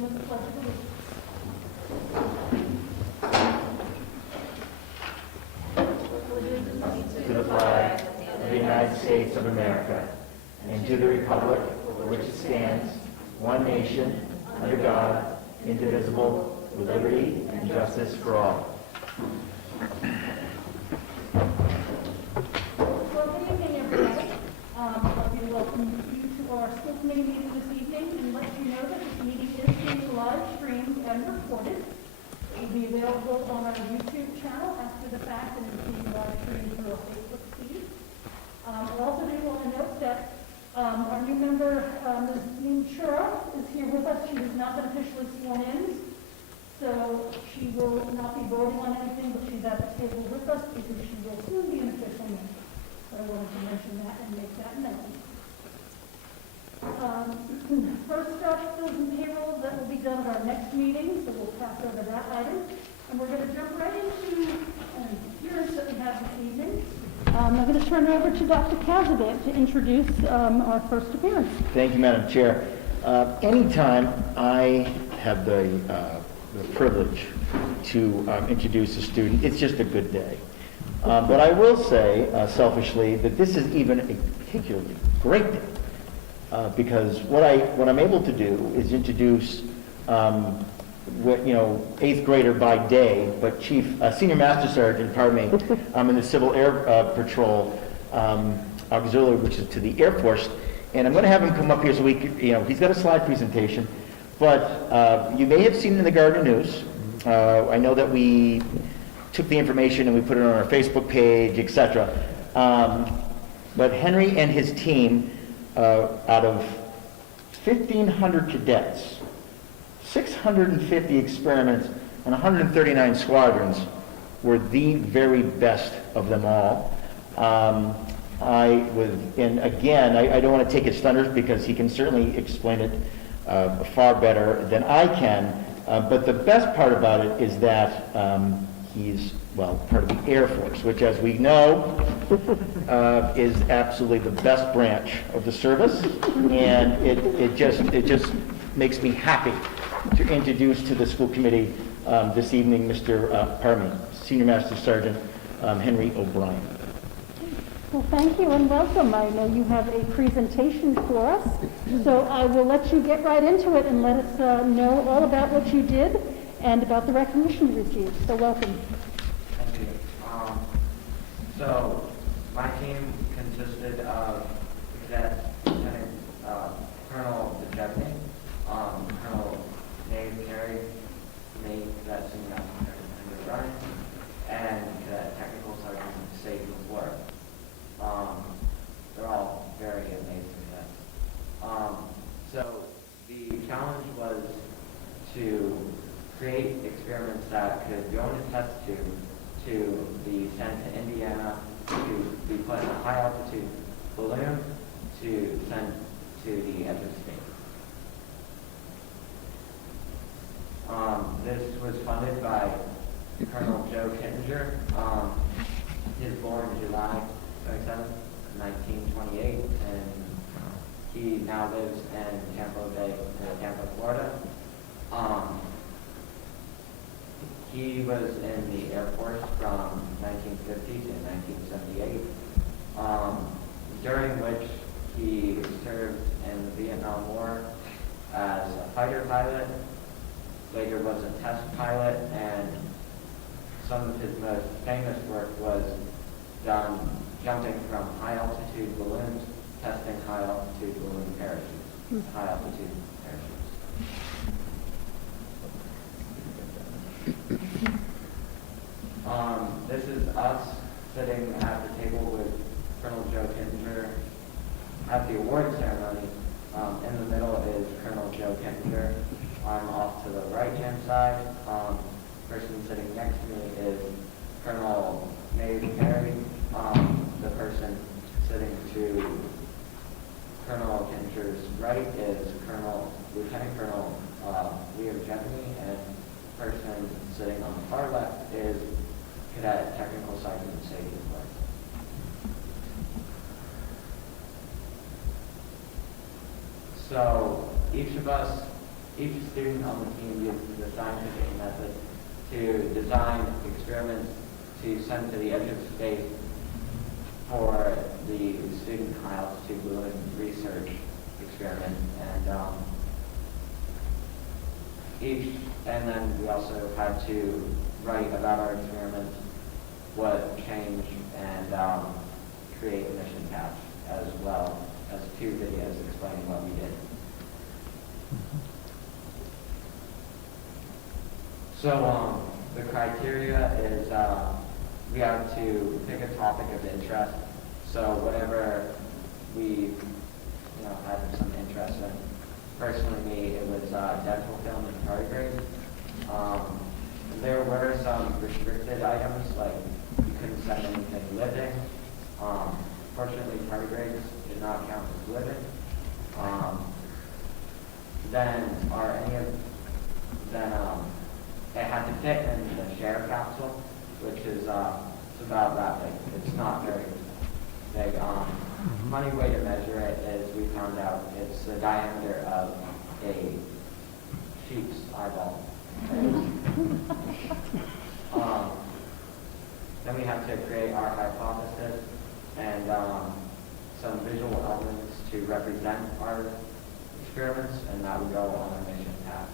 begin with the pledge of allegiance. To the flag of the United States of America, and to the republic for which it stands, one nation, under God, indivisible, with liberty and justice for all. Well, good evening, everybody. I'd like to welcome you to our school committee meeting this evening and let you know that this meeting is being live streamed and recorded. It will be available on our YouTube channel after the fact, and it's being live streamed through our Facebook feed. I also do want to note that our new member, Ms. Minchura, is here with us. She has not been officially sworn in, so she will not be voting on anything, but she's at the table with us because she will soon be an official member. So I wanted to mention that and make that known. First up, bills and payroll, that will be done at our next meeting, so we'll pass over that item. And we're going to jump right into hearings that we have this evening. I'm going to turn it over to Dr. Kazabek to introduce our first appearance. Thank you, Madam Chair. Anytime I have the privilege to introduce a student, it's just a good day. But I will say, selfishly, that this is even a particularly great day. Because what I'm able to do is introduce, eighth grader by day, but senior master sergeant, in the Civil Air Patrol auxiliary, which is to the Air Force, and I'm going to have him come up here so we could, he's got a slide presentation, but you may have seen in the Gardner News. I know that we took the information and we put it on our Facebook page, etc. But Henry and his team, out of 1,500 cadets, 650 experiments, and 139 squadrons, were the very best of them all. I don't want to take his thunders because he can certainly explain it far better than I can, but the best part about it is that he's part of the Air Force, which, as we know, is absolutely the best branch of the service, and it just makes me happy to introduce to the school committee this evening Senior Master Sergeant Henry O'Brien. Well, thank you and welcome. I know you have a presentation for us, so I will let you get right into it and let us know all about what you did and about the recognition you received. So welcome. Thank you. So my team consisted of Cadet Lieutenant Colonel DeJevney, Colonel Nave Carey, me, Cadet Senior Master Sergeant Ryan, and Cadet Technical Sergeant Sage McClure. They're all very amazing cadets. So the challenge was to create experiments that could go in a test tube to be sent to Indiana, to be put in a high altitude balloon, to send to the edge of space. This was funded by Colonel Joe Kittinger. He was born July 27, 1928, and he now lives in Tampa, Florida. He was in the Air Force from 1950 to 1978, during which he served in the Vietnam War as a fighter pilot, later was a test pilot, and some of his most famous work was done jumping from high altitude balloons, testing high altitude balloon parachutes, high altitude parachutes. This is us sitting at the table with Colonel Joe Kittinger at the award ceremony. In the middle is Colonel Joe Kittinger. I'm off to the right-hand side. Person sitting next to me is Colonel Nave Carey. The person sitting to Colonel Kittinger's right is Lieutenant Colonel Leo Jevney, and the person sitting on the far left is Cadet Technical Sergeant Sage McClure. So each of us each student on the team uses the scientific method to design experiments to send to the edge of space for the student trials to balloon research experiment. And then we also had to write about our experiments, what changed, and create a mission patch, as well as 2 videos explaining what we did. So the criteria is we have to pick a topic of interest. So whatever we had some interest in. Personally, me, it was dental film and tardigrades. There were some restricted items, like you couldn't send anything living. Fortunately, tardigrades did not count as living. It had to fit in the share capsule, which is it's about that big. It's not very big. Funny way to measure it is we found out it's the diameter of a sheep's eyeball. Then we have to create our hypothesis and some visual elements to represent our experiments, and that would go on our mission patch.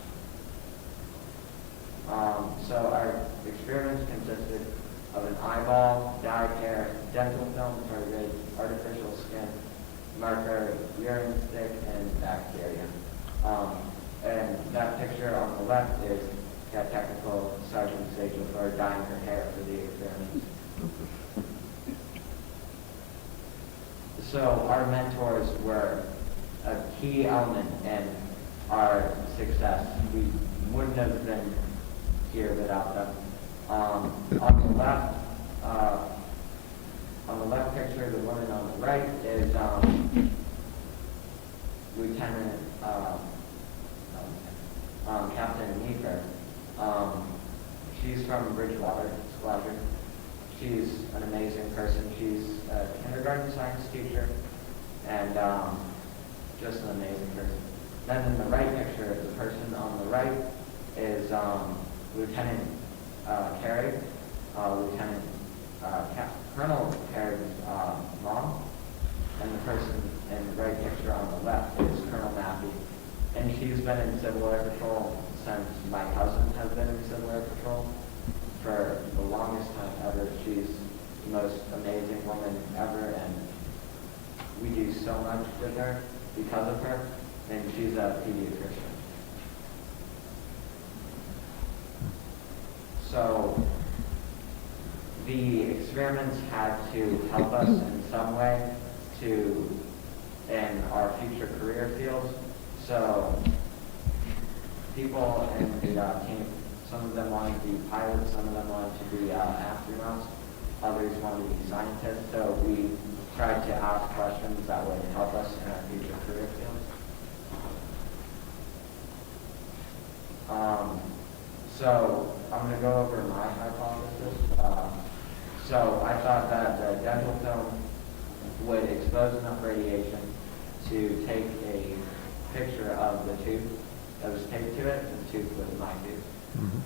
So our experiments consisted of an eyeball, dyed hair, dental film, tardigrade, artificial skin, marker, urine stick, and bacteria. And that picture on the left is Technical Sergeant Sage for dyeing her hair for the experiment. So our mentors were a key element in our success. We wouldn't have been here without them. On the left picture, the woman on the right is Lieutenant Captain Meeker. She's from Bridgewater Squadron. She's an amazing person. She's a kindergarten science teacher, and just an amazing person. Then in the right picture, the person on the right is Lieutenant Carey, Colonel Carey's mom, and the person in the right picture on the left is Colonel Mappy. And she's been in Civil Air Patrol since my cousin has been in Civil Air Patrol for the longest time ever. She's the most amazing woman ever, and we do so much with her because of her, and she's a pediatrician. So the experiments had to help us in some way in our future career fields. So people in the team, some of them wanted to be pilots, some of them wanted to be astronauts, others wanted to be scientists. So we tried to ask questions that would help us in our future career fields. So I'm going to go over my hypothesis. So I thought that the dental film would expose enough radiation to take a picture of the tooth that was taped to it. The tooth was my tooth.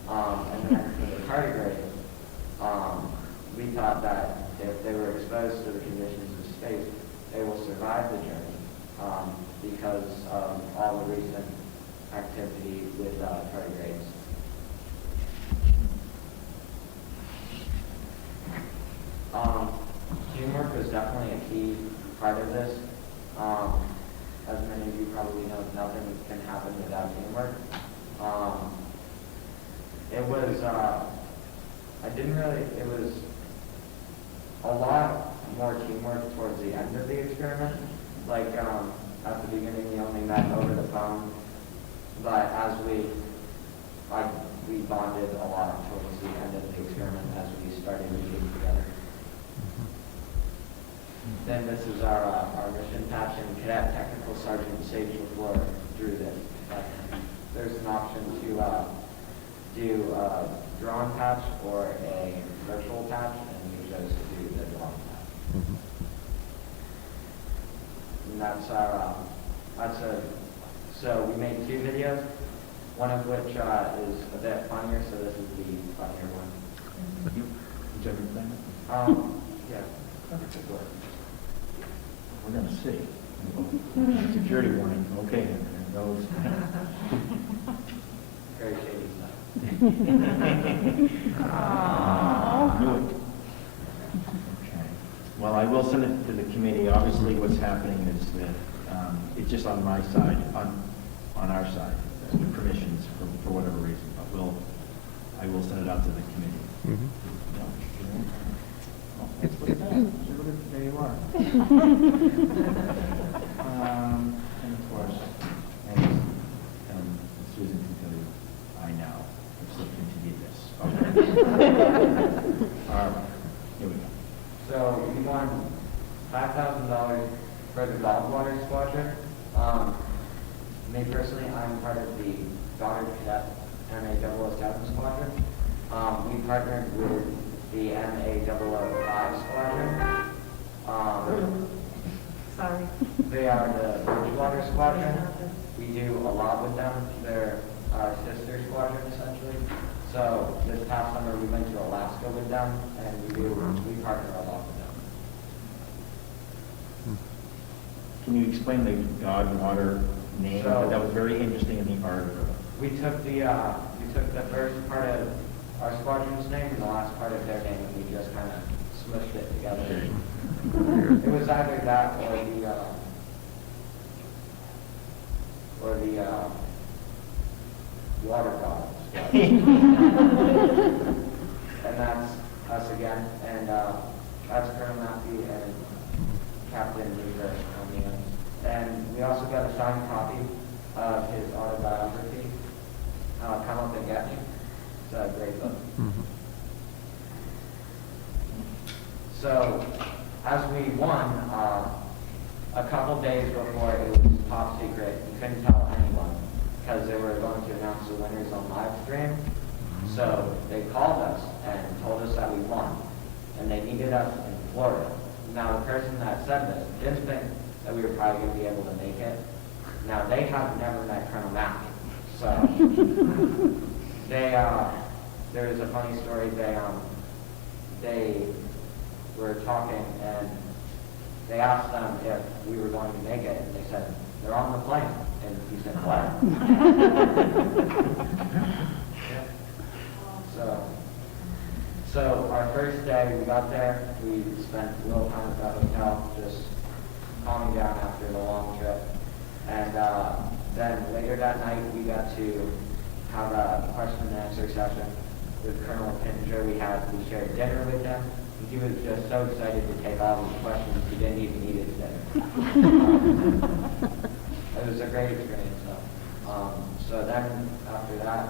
And then for the tardigrades, we thought that if they were exposed to the conditions of space, they will survive the journey because of all the recent activity with tardigrades. Teamwork was definitely a key part of this. As many of you probably know, nothing can happen without teamwork. It was a lot more teamwork towards the end of the experiment. Like at the beginning, we only met over the phone, but as we bonded a lot towards the end of the experiment as we started meeting together. Then this is our mission patch, and Cadet Technical Sergeant Sage LaFleur drew this. There's an option to do a drawn patch or a virtual patch, and we chose to do the drawn patch. And so we made 2 videos. one of which is a bit funnier, so this is the funnier one. Did you have your plan? Yeah, that's a good word. We're gonna see. Security warning, okay, and those. Very shady stuff. Knew it. Okay. Well, I will send it to the committee. Obviously, what's happening is that it's just on my side, on our side, the permissions for whatever reason. But I will send it out to the committee. Let's look at that. There you are. And of course, and Susan can tell you, I now have slipped into this. Okay. All right, here we go. So we won $5,000 for the water squadron. Me personally, I'm part of the Daughter Cadet MA007 squadron. We partnered with the MA005 squadron. Sorry. They are the Bridgewater squadron. We do a lot with them. They're our sister squadron, essentially. So this past summer, we went to Alaska with them, and we partner a lot with them. Can you explain the God and Water name? So- That was very interesting in the article. We took the first part of our squadron's name and the last part of their name, and we just kind of smushed it together. It was either that or the water god squadron. And that's us again, and that's Colonel Matthew and Captain Weaver on the end. And we also got a signed copy of his autobiography, Come Up and Get Me. It's a great book. So, as we won, a couple days before it was top secret, you couldn't tell anyone because they were going to announce the winners on live stream. So they called us and told us that we won, and they needed us in Florida. Now the person that said this didn't think that we were probably going to be able to make it. Now they have never met Colonel Matthew, so there is a funny story. They were talking and they asked them if we were going to make it, and they said they're on the plane, and he said what? Yeah. So our first day we got there, we spent a little time at the hotel, just calming down after the long trip. And then later that night, we got to have a question and answer session with Colonel Pittenger. We shared dinner with him. And he was just so excited to take all these questions, he didn't even eat his dinner. It was a great experience. So then after that,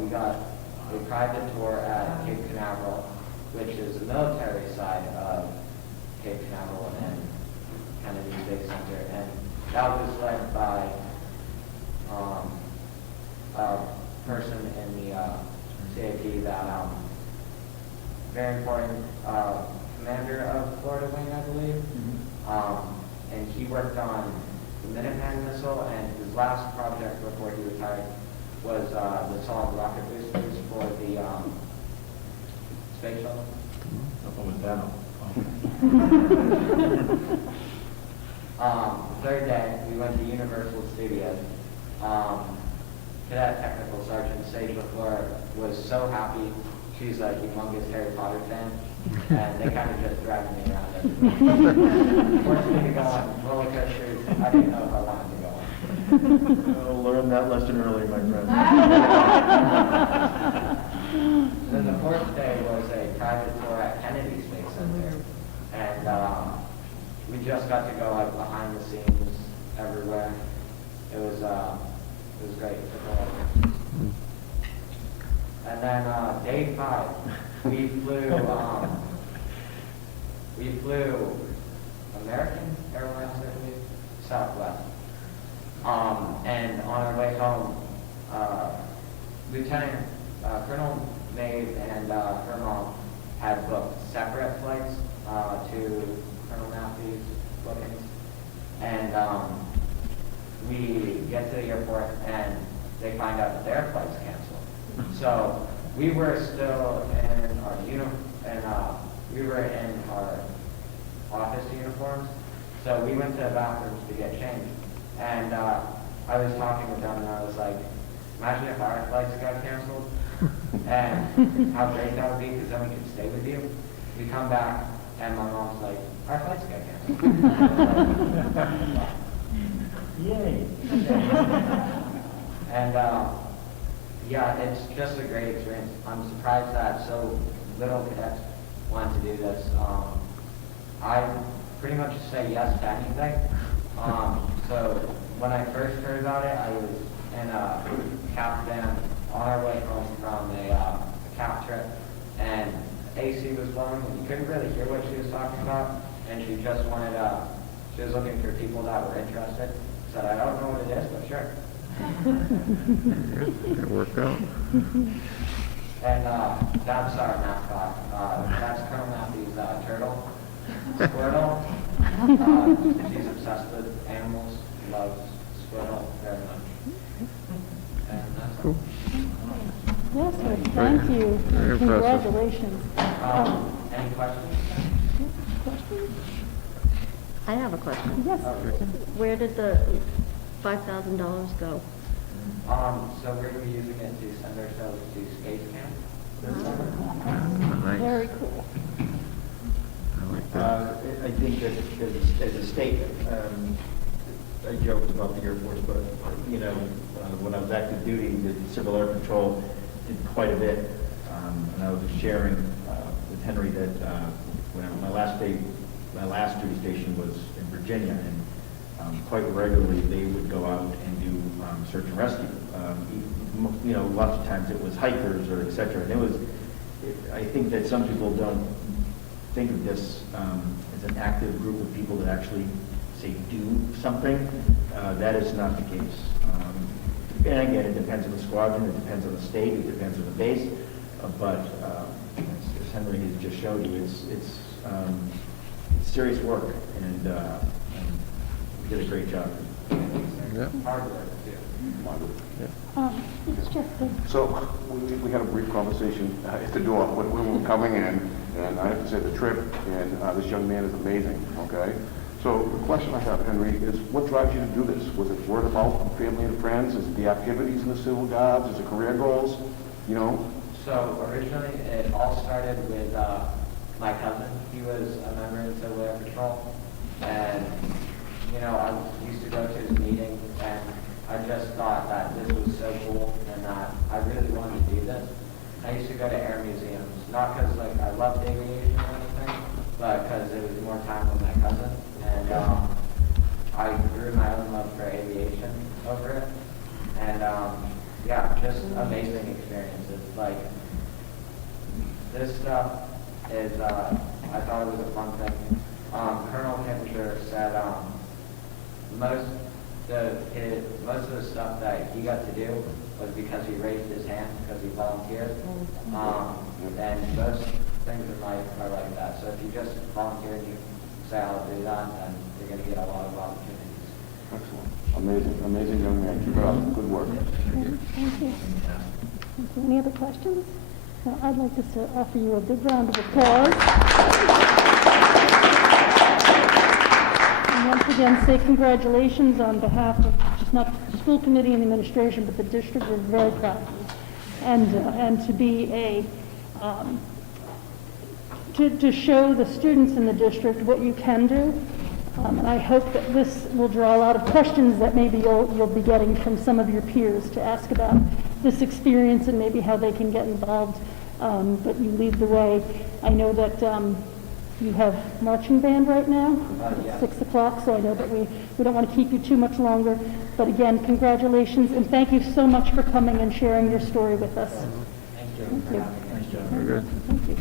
we got a private tour at Cape Canaveral, which is the military side of Cape Canaveral and Kennedy Space Center. And that was led by a person in the CAP that very important commander of Florida Wing, I believe. And he worked on the Minuteman missile, and his last project before he retired was the solid rocket boosters for the space shuttle. What was that? Third day, we went to Universal Studios. Cadet Technical Sergeant Sage LaFleur was so happy. She's a humongous Harry Potter fan, and they kind of just dragged me around it. Forced me to go on roller coasters I didn't know if I wanted to go on. Oh, learn that lesson early, my friend. Then the fourth day was a private tour at Kennedy Space Center, and we just got to go like behind the scenes everywhere. It was great. And then day 5, we flew American Airlines, I believe, Southwest. And on our way home, Lieutenant Colonel Maeve and her mom had booked separate flights to Colonel Matthew's bookings. And we get to the airport, and they find out that their flight's canceled. So we were still in our we were in our office uniforms. So we went to the bathrooms to get changed. And I was talking with them and I was like, imagine if our flights got canceled and how great that would be, because then we could stay with you. We come back and my mom's like, our flights got canceled. Yay. And yeah, it's just a great experience. I'm surprised that so little cadets want to do this. I pretty much say yes to anything. So when I first heard about it, I was in a CAP van on our way home from a CAP trip, and AC was blowing, and you couldn't really hear what she was talking about, and she just wanted, she was looking for people that were interested. Said, I don't know what it is, but sure. It worked out. And that's our mascot. That's Colonel Matthew's turtle, Squirtle. She's obsessed with animals, loves Squirtle very much. And that's Cool. Yes, sir. Thank you. Very impressive. Congratulations. Any questions? Questions? I have a question. Yes. Where did the $5,000 go? So we're going to be using it to send ourselves to space camp this summer. Nice. Very cool. I like that. I think that as a state, I joked about the Air Force, but, you know, when I was active duty, the Civil Air Patrol did quite a bit. And I was sharing with Henry that when my last duty station was in Virginia, and quite regularly they would go out and do search and rescue. You know, lots of times it was hikers or et cetera. And I think that some people don't think of this as an active group of people that actually, say, do something. That is not the case. And again, it depends on the squadron, it depends on the state, it depends on the base. But as Henry has just showed you, it's serious work, and we did a great job. Yeah. Hard work, too. It's just So we had a brief conversation at the door when we were coming in, and I have to say the trip and this young man is amazing, okay? So the question I have, Henry, is what drives you to do this? Was it word of mouth from family and friends? Is it the activities in the Civil Guards? Is it career goals? You know? So originally, it all started with my cousin. He was a member of the Civil Air Patrol, and you know, I used to go to his meetings, and I just thought that this was so cool, and that I really wanted to do this. I used to go to air museums, not because like I loved aviation or anything, but because it was more time with my cousin, and I grew my own love for aviation over it, and yeah, just amazing experiences. Like this stuff is, I thought it was a fun thing. Colonel Kissinger said most of the stuff that he got to do was because he raised his hand, because he volunteered. And most things in life are like that. So if you just volunteer and you say, I'll do that, then you're going to get a lot of opportunities. Excellent. Amazing young man. Keep it up. Good work. Thank you. Thank you. Any other questions? Well, I'd like to offer you a big round of applause. And once again, say congratulations on behalf of just not the school committee and the administration, but the district. We're very proud of you. And to be to show the students in the district what you can do. And I hope that this will draw a lot of questions that maybe you'll be getting from some of your peers to ask about this experience and maybe how they can get involved. But you lead the way. I know that you have marching band right now. Yeah. It's 6 o'clock, so I know that we don't want to keep you too much longer. But again, congratulations, and thank you so much for coming and sharing your story with us. Thank you Thank for you. having me. Nice job. Very good. Thank you.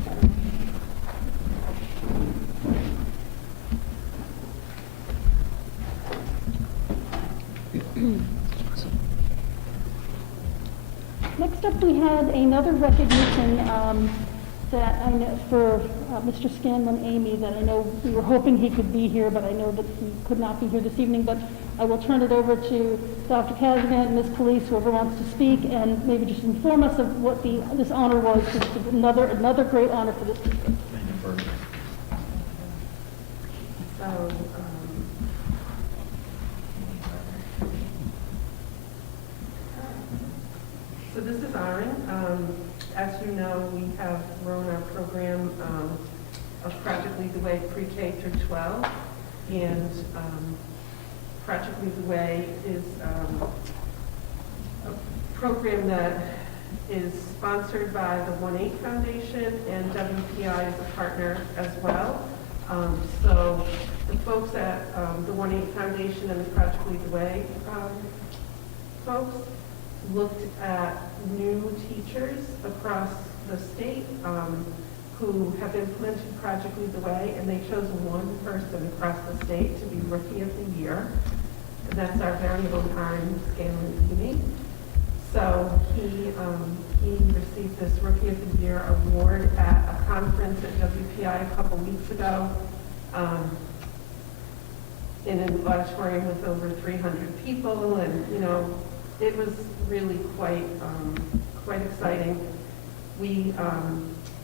Next up, we had another recognition that I know for Mr. Scanlon Amy, that I know we were hoping he could be here, but I know that he could not be here this evening. But I will turn it over to Dr. Kazagant, Ms. Police, whoever wants to speak, and maybe just inform us of what this honor was. It's another great honor for this district. So this is Aaron. As you know, we have grown our program of Project Lead the Way pre-K through 12, and Project Lead the Way is a program that is sponsored by the 1-8 Foundation, and WPI is a partner as well. So the folks at the 1-8 Foundation and the Project Lead the Way folks looked at new teachers across the state who have implemented Project Lead the Way, and they chose one person across the state to be Rookie of the Year, and that's our very own Aaron Scanlon. So he received this Rookie of the Year award at a conference at WPI a couple weeks ago in an auditorium with over 300 people, and it was really quite exciting. We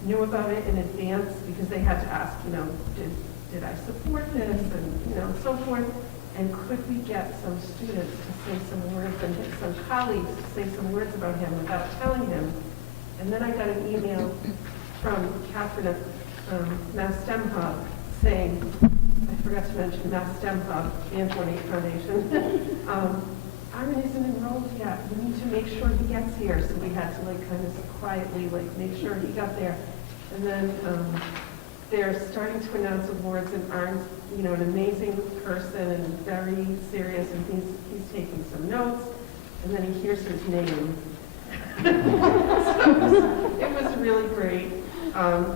knew about it in advance because they had to ask, did I support this, and so forth. And could we get some students to say some words and get some colleagues to say some words about him without telling him? And then I got an email from Catherine at Mass STEM Hub saying, I forgot to mention Mass STEM Hub and 1-8 Foundation. Aaron isn't enrolled yet. We need to make sure he gets here. So we had to kind of quietly make sure he got there. And then they're starting to announce awards, and Aaron's an amazing person and very serious, and he's taking some notes, and then he hears his name. So it was really great.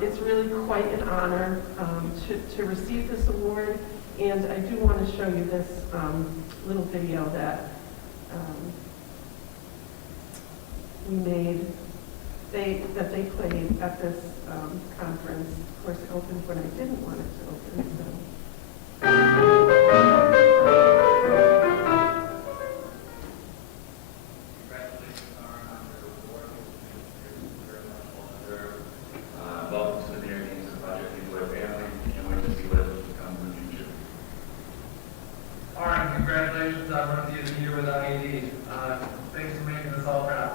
It's really quite an honor to receive this award, and I do want to show you this little video that we made, that they played at this conference. Of course, it opened when I didn't want it to open, so. Welcome to the Mayor Teams of Project Lead the Way family, and wait to see what becomes in the future. All right, congratulations on Rookie of the Year with IAD. Thanks for making us all proud.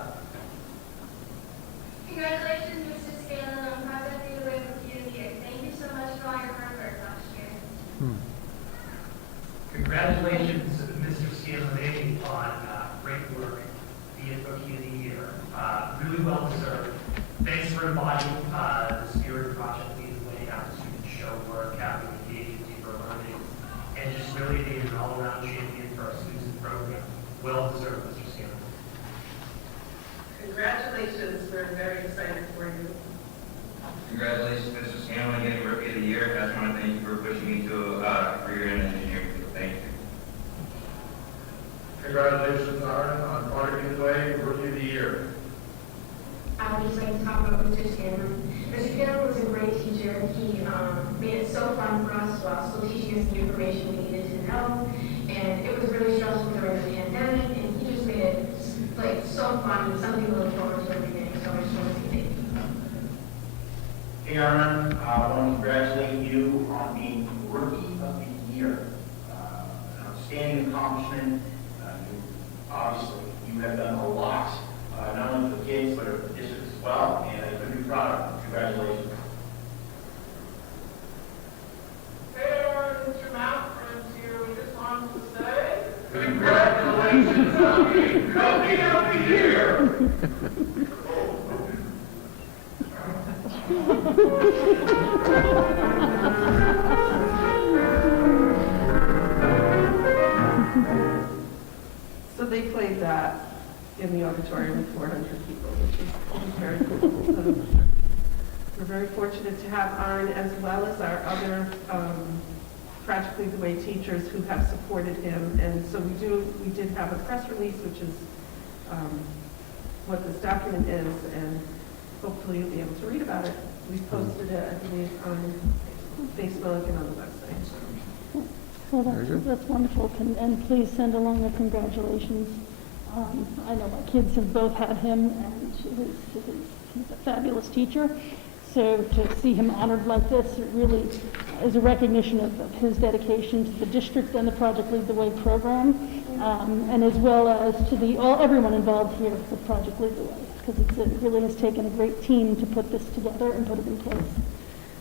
Congratulations, Mr. Scanlon, on Project Lead the Way Rookie of the Year. Thank you so much for all your hard work last year. Congratulations, Mr. Scanlon, on great work, being Rookie of the Year. Really well deserved. Thanks for embodying the spirit of Project Lead the Way, having students show work, having engaged in deeper learning, and just really being an all-around champion for our students in the program. Well deserved, Mr. Scanlon. Congratulations, we're very excited for you. Congratulations, Mr. Scanlon, getting Rookie of the Year. I just want to thank you for pushing me to a career in engineering field. Thank you. Congratulations, Aaron, on Project Lead the Way Rookie of the Year. I would just like to talk about Mr. Scanlon. Mr. Scanlon was a great teacher. He made it so fun for us while still teaching us the information we needed to know. And it was really stressful during the pandemic, and he just made it so fun and something to look forward to every day. So I just want to say thank you. Hey Aaron, I want to congratulate you on being Rookie of the Year. An outstanding accomplishment. Obviously, you have done a lot, not only for the kids, but for the district as well, and a new product. Congratulations. Hey, Aaron, it's your mouth friends here. We just wanted to say, Congratulations on being Rookie of the Year. So they played that in the auditorium with 400 people, which is very cool. We're very fortunate to have Aaron, as well as our other Project Lead the Way teachers who have supported him. And so we did have a press release, which is what this document is, and hopefully you'll be able to read about it. We posted it, I believe, on Facebook and on the website. Well, Very good. that's wonderful, and please send along the congratulations. I know my kids have both had him, and he's a fabulous teacher. So to see him honored like this, it really is a recognition of his dedication to the district and the Project Lead the Way program, and as well as to everyone involved here with Project Lead the Way, because it really has taken a great team to put this together and put it in place.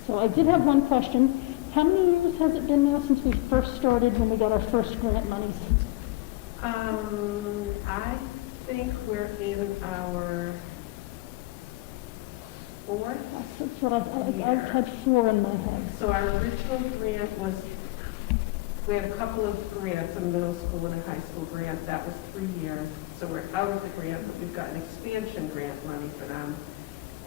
So I did have one question. How many years has it been now since we first started, when we got our first grant monies? I think we're in our fourth. That's what I've had 4 in my head. So our original grant was, we had a couple of grants, a middle school and a high school grant. That was 3 years. So we're out of the grant, but we've got an expansion grant money for them.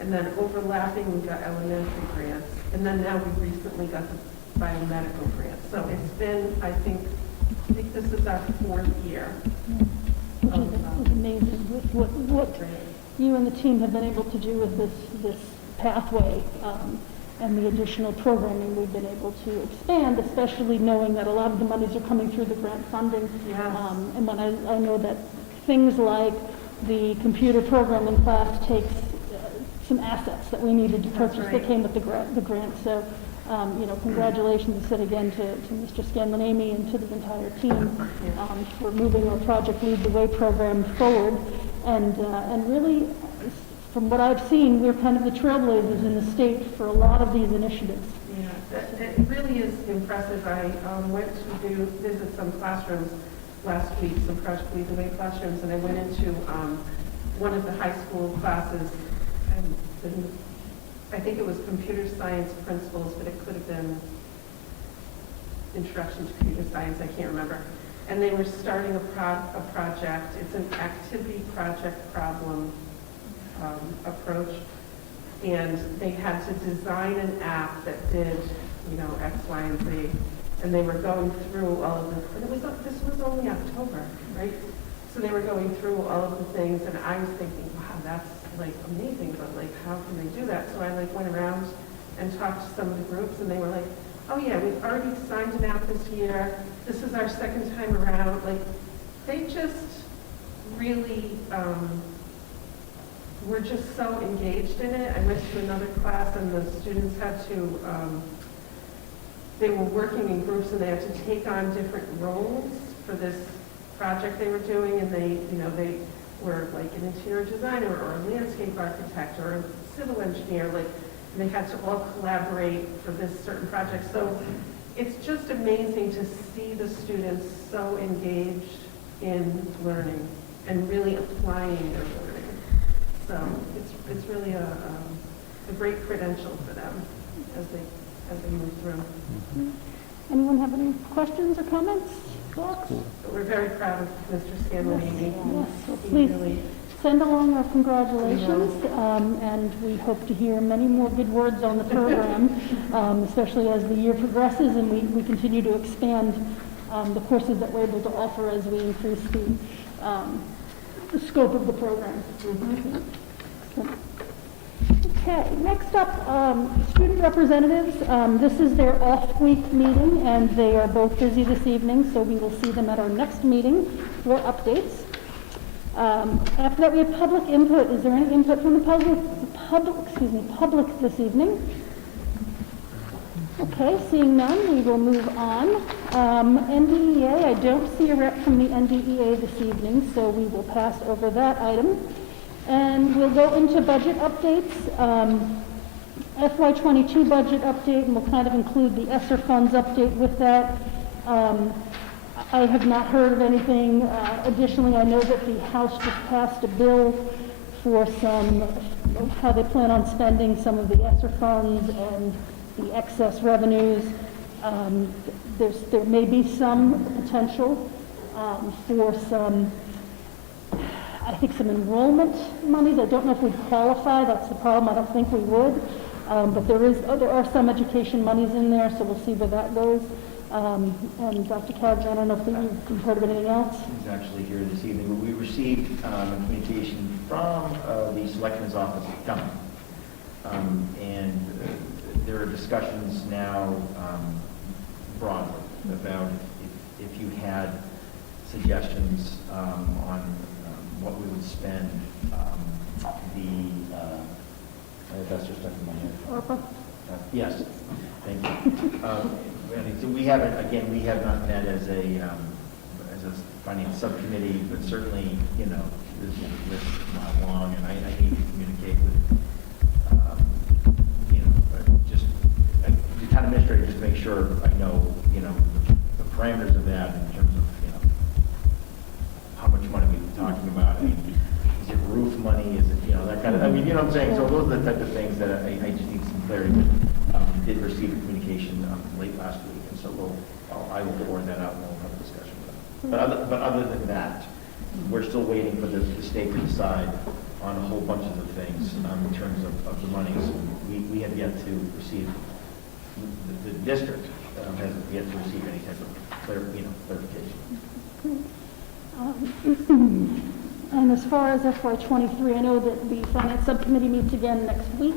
And then overlapping, we got elementary grants. And then now we recently got the biomedical grant. So it's been, I think this is our 4th year. Which is amazing with what you and the team have been able to do with this pathway, and the additional programming we've been able to expand, especially knowing that a lot of the monies are coming through the grant funding. Yes. And when I know that things like the computer programming class takes some assets that we needed to purchase that came with the grant. So, congratulations, I said again, to Mr. Scanlon-Amy and to the entire team for moving our Project Lead the Way program forward. And really, from what I've seen, we're kind of the trailblazers in the state for a lot of these initiatives. Yeah, it really is impressive. I went to visit some classrooms last week, some Project Lead the Way classrooms, and I went into one of the high school classes, and I think it was computer science principles, but it could have been introduction to computer science, I can't remember. And they were starting a project. It's an activity project problem approach. And they had to design an app that did, X, Y, and Z. And they were going through all of this was only October, right? So they were going through all of the things, and I was thinking, wow, that's like amazing, but like, how can they do that? So I went around and talked to some of the groups, and they were like, oh yeah, we've already signed an app this year. This is our second time around. Like, they just really were just so engaged in it. I went to another class, and the students had to, they were working in groups, and they had to take on different roles for this project they were doing, and they were like an interior designer or a landscape architect or a civil engineer, and they had to all collaborate for this certain project. So it's just amazing to see the students so engaged in learning and really applying their learning. So it's really a great credential for them as they move through. Anyone have any questions or comments? Thoughts? But we're very proud of Mr. Scanlon-Amy. Yes, so He please really- send along our congratulations, and we hope to hear many more good words on the program, especially as the year progresses and we continue to expand the courses that we're able to offer as we increase the scope of the program. Okay, next up, student representatives. This is their off-week meeting, and they are both busy this evening, so we will see them at our next meeting for updates. After that, we have public input. Is there any input from the public this evening? Okay, seeing none, we will move on. NDEA, I don't see a rep from the NDEA this evening, so we will pass over that item. And we'll go into budget updates. FY22 budget update, and we'll kind of include the ESSER funds update with that. I have not heard of anything. Additionally, I know that the House just passed a bill for how they plan on spending some of the ESSER funds and the excess revenues. There may be some potential for some, I think, some enrollment monies. I don't know if we'd qualify. That's the problem. I don't think we would. But there are some education monies in there, so we'll see where that goes. And Dr. Kavs, I don't know if you've heard of anything else. He's actually here this evening. But we received a communication from the Selectman's Office of Government. And there are discussions now broadly about if you had suggestions on what we would spend that's just stuck in my head. ARPA? Yes, thank you. So we haven't, again, we have not met as a finance subcommittee, but certainly, this list is not long, and I need to communicate with, just the town administrator, just to make sure I know, the parameters of that in terms of, how much money we're talking about. I mean, is it roof money? Is it, that kind of, you know what I'm saying? So those are the type of things that I just need some clarity. But did receive communication late last week, and so I will forward that out and we'll have a discussion with them. But other than that, we're still waiting for the state to decide on a whole bunch of the things in terms of the monies. We have yet to receive, the district hasn't yet to receive any type of clarification. And as far as FY23, I know that the finance subcommittee meets again next week.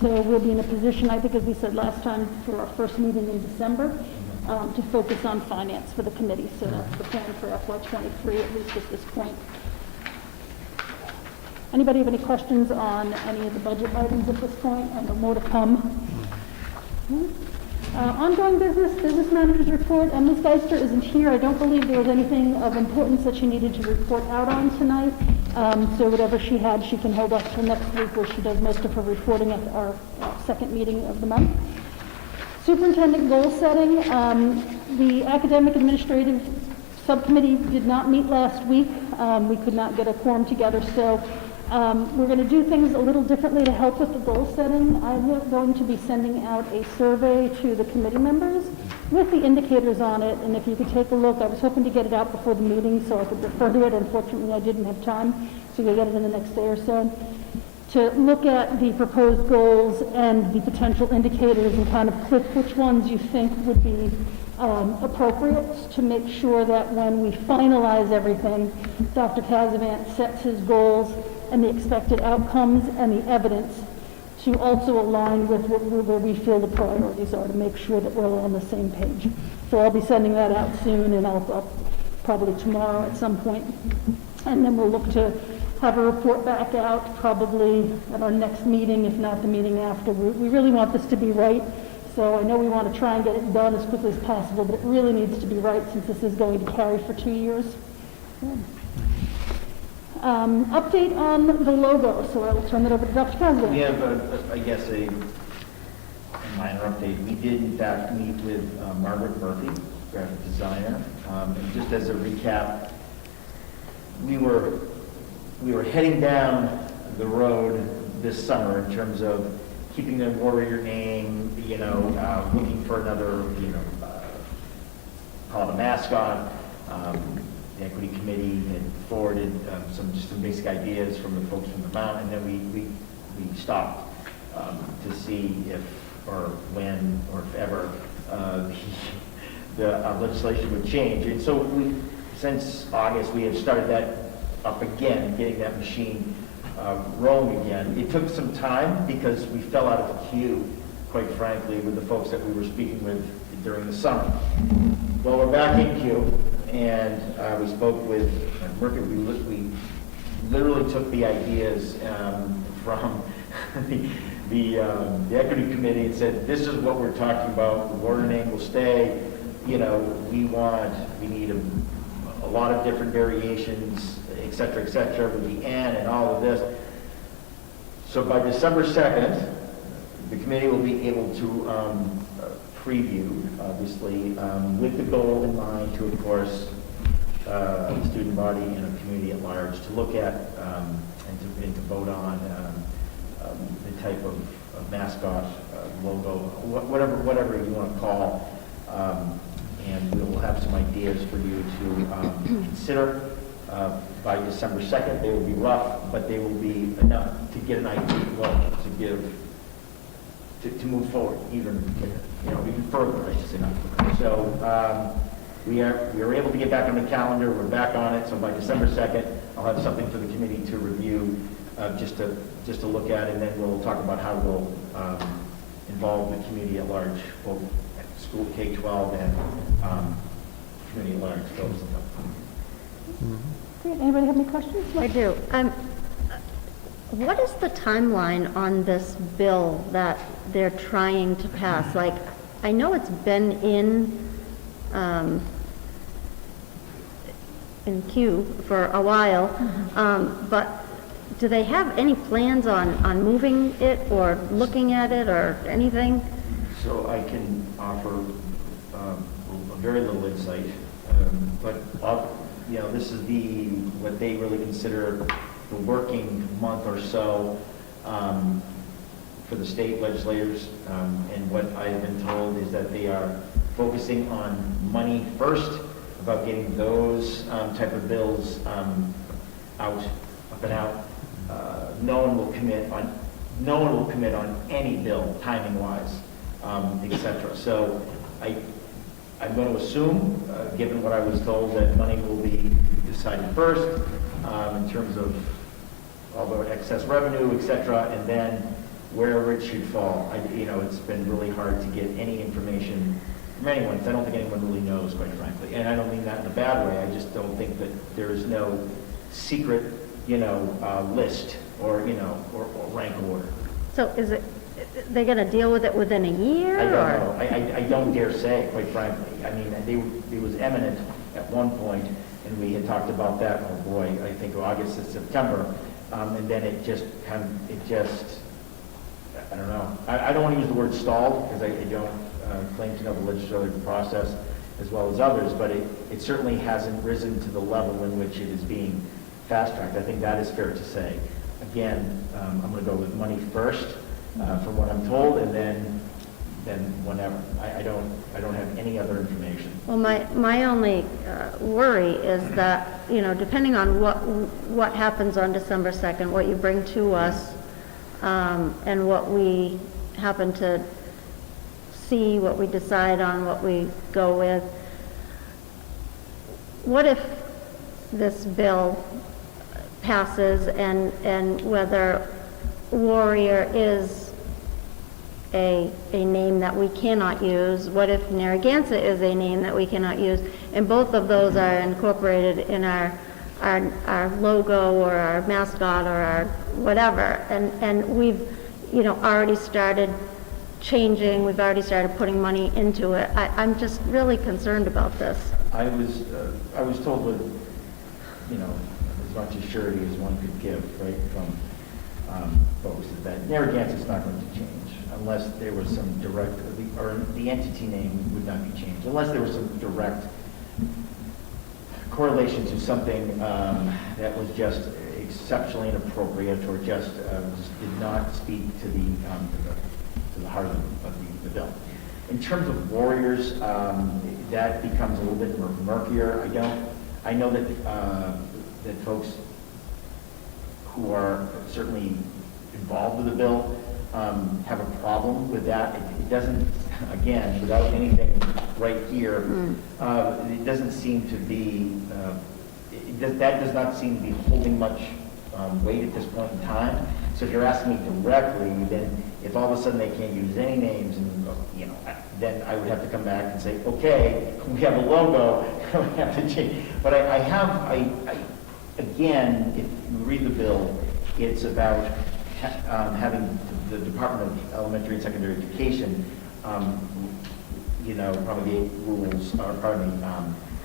So we'll be in a position, I think as we said last time, for our first meeting in December, to focus on finance for the committee. So that's the plan for FY23, at least at this point. Anybody have any questions on any of the budget items at this point? And more to come. Ongoing business manager's report. Ms. Geister isn't here. I don't believe there was anything of importance that she needed to report out on tonight. So whatever she had, she can hold off till next week, where she does most of her reporting at our second meeting of the month. Superintendent goal setting. The academic administrative subcommittee did not meet last week. We could not get a quorum together, so we're going to do things a little differently to help with the goal setting. I'm going to be sending out a survey to the committee members with the indicators on it, and if you could take a look, I was hoping to get it out before the meeting so I could refer to it. Unfortunately, I didn't have time, so we'll get it in the next day or so. To look at the proposed goals and the potential indicators and kind of click which ones you think would be appropriate, to make sure that when we finalize everything, Dr. Kazavant sets his goals and the expected outcomes and the evidence to also align with where we feel the priorities are, to make sure that we're all on the same page. So I'll be sending that out soon, and I'll probably tomorrow at some point. And then we'll look to have a report back out probably at our next meeting, if not the meeting after. We really want this to be right. So I know we want to try and get it done as quickly as possible, but it really needs to be right since this is going to carry for 2 years. Update on the logo, so I will turn it over to Dr. Kazan. We have, I guess, a minor update. We did, in fact, meet with Margaret Murphy, graphic designer. And just as a recap, we were heading down the road this summer in terms of keeping the warrior name, looking for another, call it a mascot. The equity committee had forwarded some basic ideas from the folks from the Mount, and then we stopped to see if or when or if ever the legislation would change. And so since August, we have started that up again, getting that machine rolling again. It took some time because we fell out of the queue, quite frankly, with the folks that we were speaking with during the summer. Well, we're back in queue, and we spoke with Murphy. We literally took the ideas from the equity committee and said, this is what we're talking about. The warrior name will stay. We need a lot of different variations, et cetera, with the N and all of this. So by December 2nd, the committee will be able to preview, obviously, with the goal in mind to, of course, the student body and the community at large, to look at and to vote on the type of mascot, logo, whatever you want to call. And we will have some ideas for you to consider. By December 2nd, they will be rough, but they will be enough to get an idea, to move forward even further, I should say. So we are able to get back on the calendar. We're back on it. So by December 2nd, I'll have something for the committee to review, just to look at, and then we'll talk about how we'll involve the community at large, both at school K-12 and committee at large goes. Great, anybody have any questions? I do. What is the timeline on this bill that they're trying to pass? Like, I know it's been in queue for a while, but do they have any plans on moving it or looking at it or anything? So I can offer a very little insight, but this is what they really consider the working month or so for the state legislators, and what I've been told is that they are focusing on money first, about getting those type of bills up and out. No one will commit on any bill, timing-wise, etc. So I'm going to assume, given what I was told, that money will be decided first in terms of all the excess revenue, etc., and then wherever it should fall. It's been really hard to get any information from anyone, because I don't think anyone really knows, quite frankly. And I don't mean that in a bad way. I just don't think that there is no secret, list or rank order. So is it, they're going to deal with it within a year? I don't know. I don't dare say, quite frankly. I mean, it was eminent at one point, and we had talked about that, oh boy, I think August and September, and then it just, I don't know. I don't want to use the word stalled, because I don't claim to know the legislative process as well as others, but it certainly hasn't risen to the level in which it is being fast-tracked. I think that is fair to say. Again, I'm going to go with money first, from what I'm told, and then whenever. I don't have any other information. Well, my only worry is that, depending on what happens on December 2nd, what you bring to us, and what we happen to see, what we decide on, what we go with, what if this bill passes and whether Warrior is a name that we cannot use? What if Narragansett is a name that we cannot use? And both of those are incorporated in our logo or our mascot or our whatever. And we've, already started changing, we've already started putting money into it. I'm just really concerned about this. I was told with, as much as surety as one could give, right, from folks, that Narragansett's not going to change unless there was some direct, or the entity name would not be changed, unless there was some direct correlation to something that was just exceptionally inappropriate or just did not speak to the heart of the bill. In terms of Warriors, that becomes a little bit murkier. I know that folks who are certainly involved with the bill have a problem with that. It doesn't, again, without anything right here, it doesn't seem to be, that does not seem to be holding much weight at this point in time. So if you're asking me directly, then if all of a sudden they can't use any names, and then I would have to come back and say, okay, we have a logo, we have to change. But again, if you read the bill, it's about having the Department of Elementary and Secondary Education, promulgate rules, or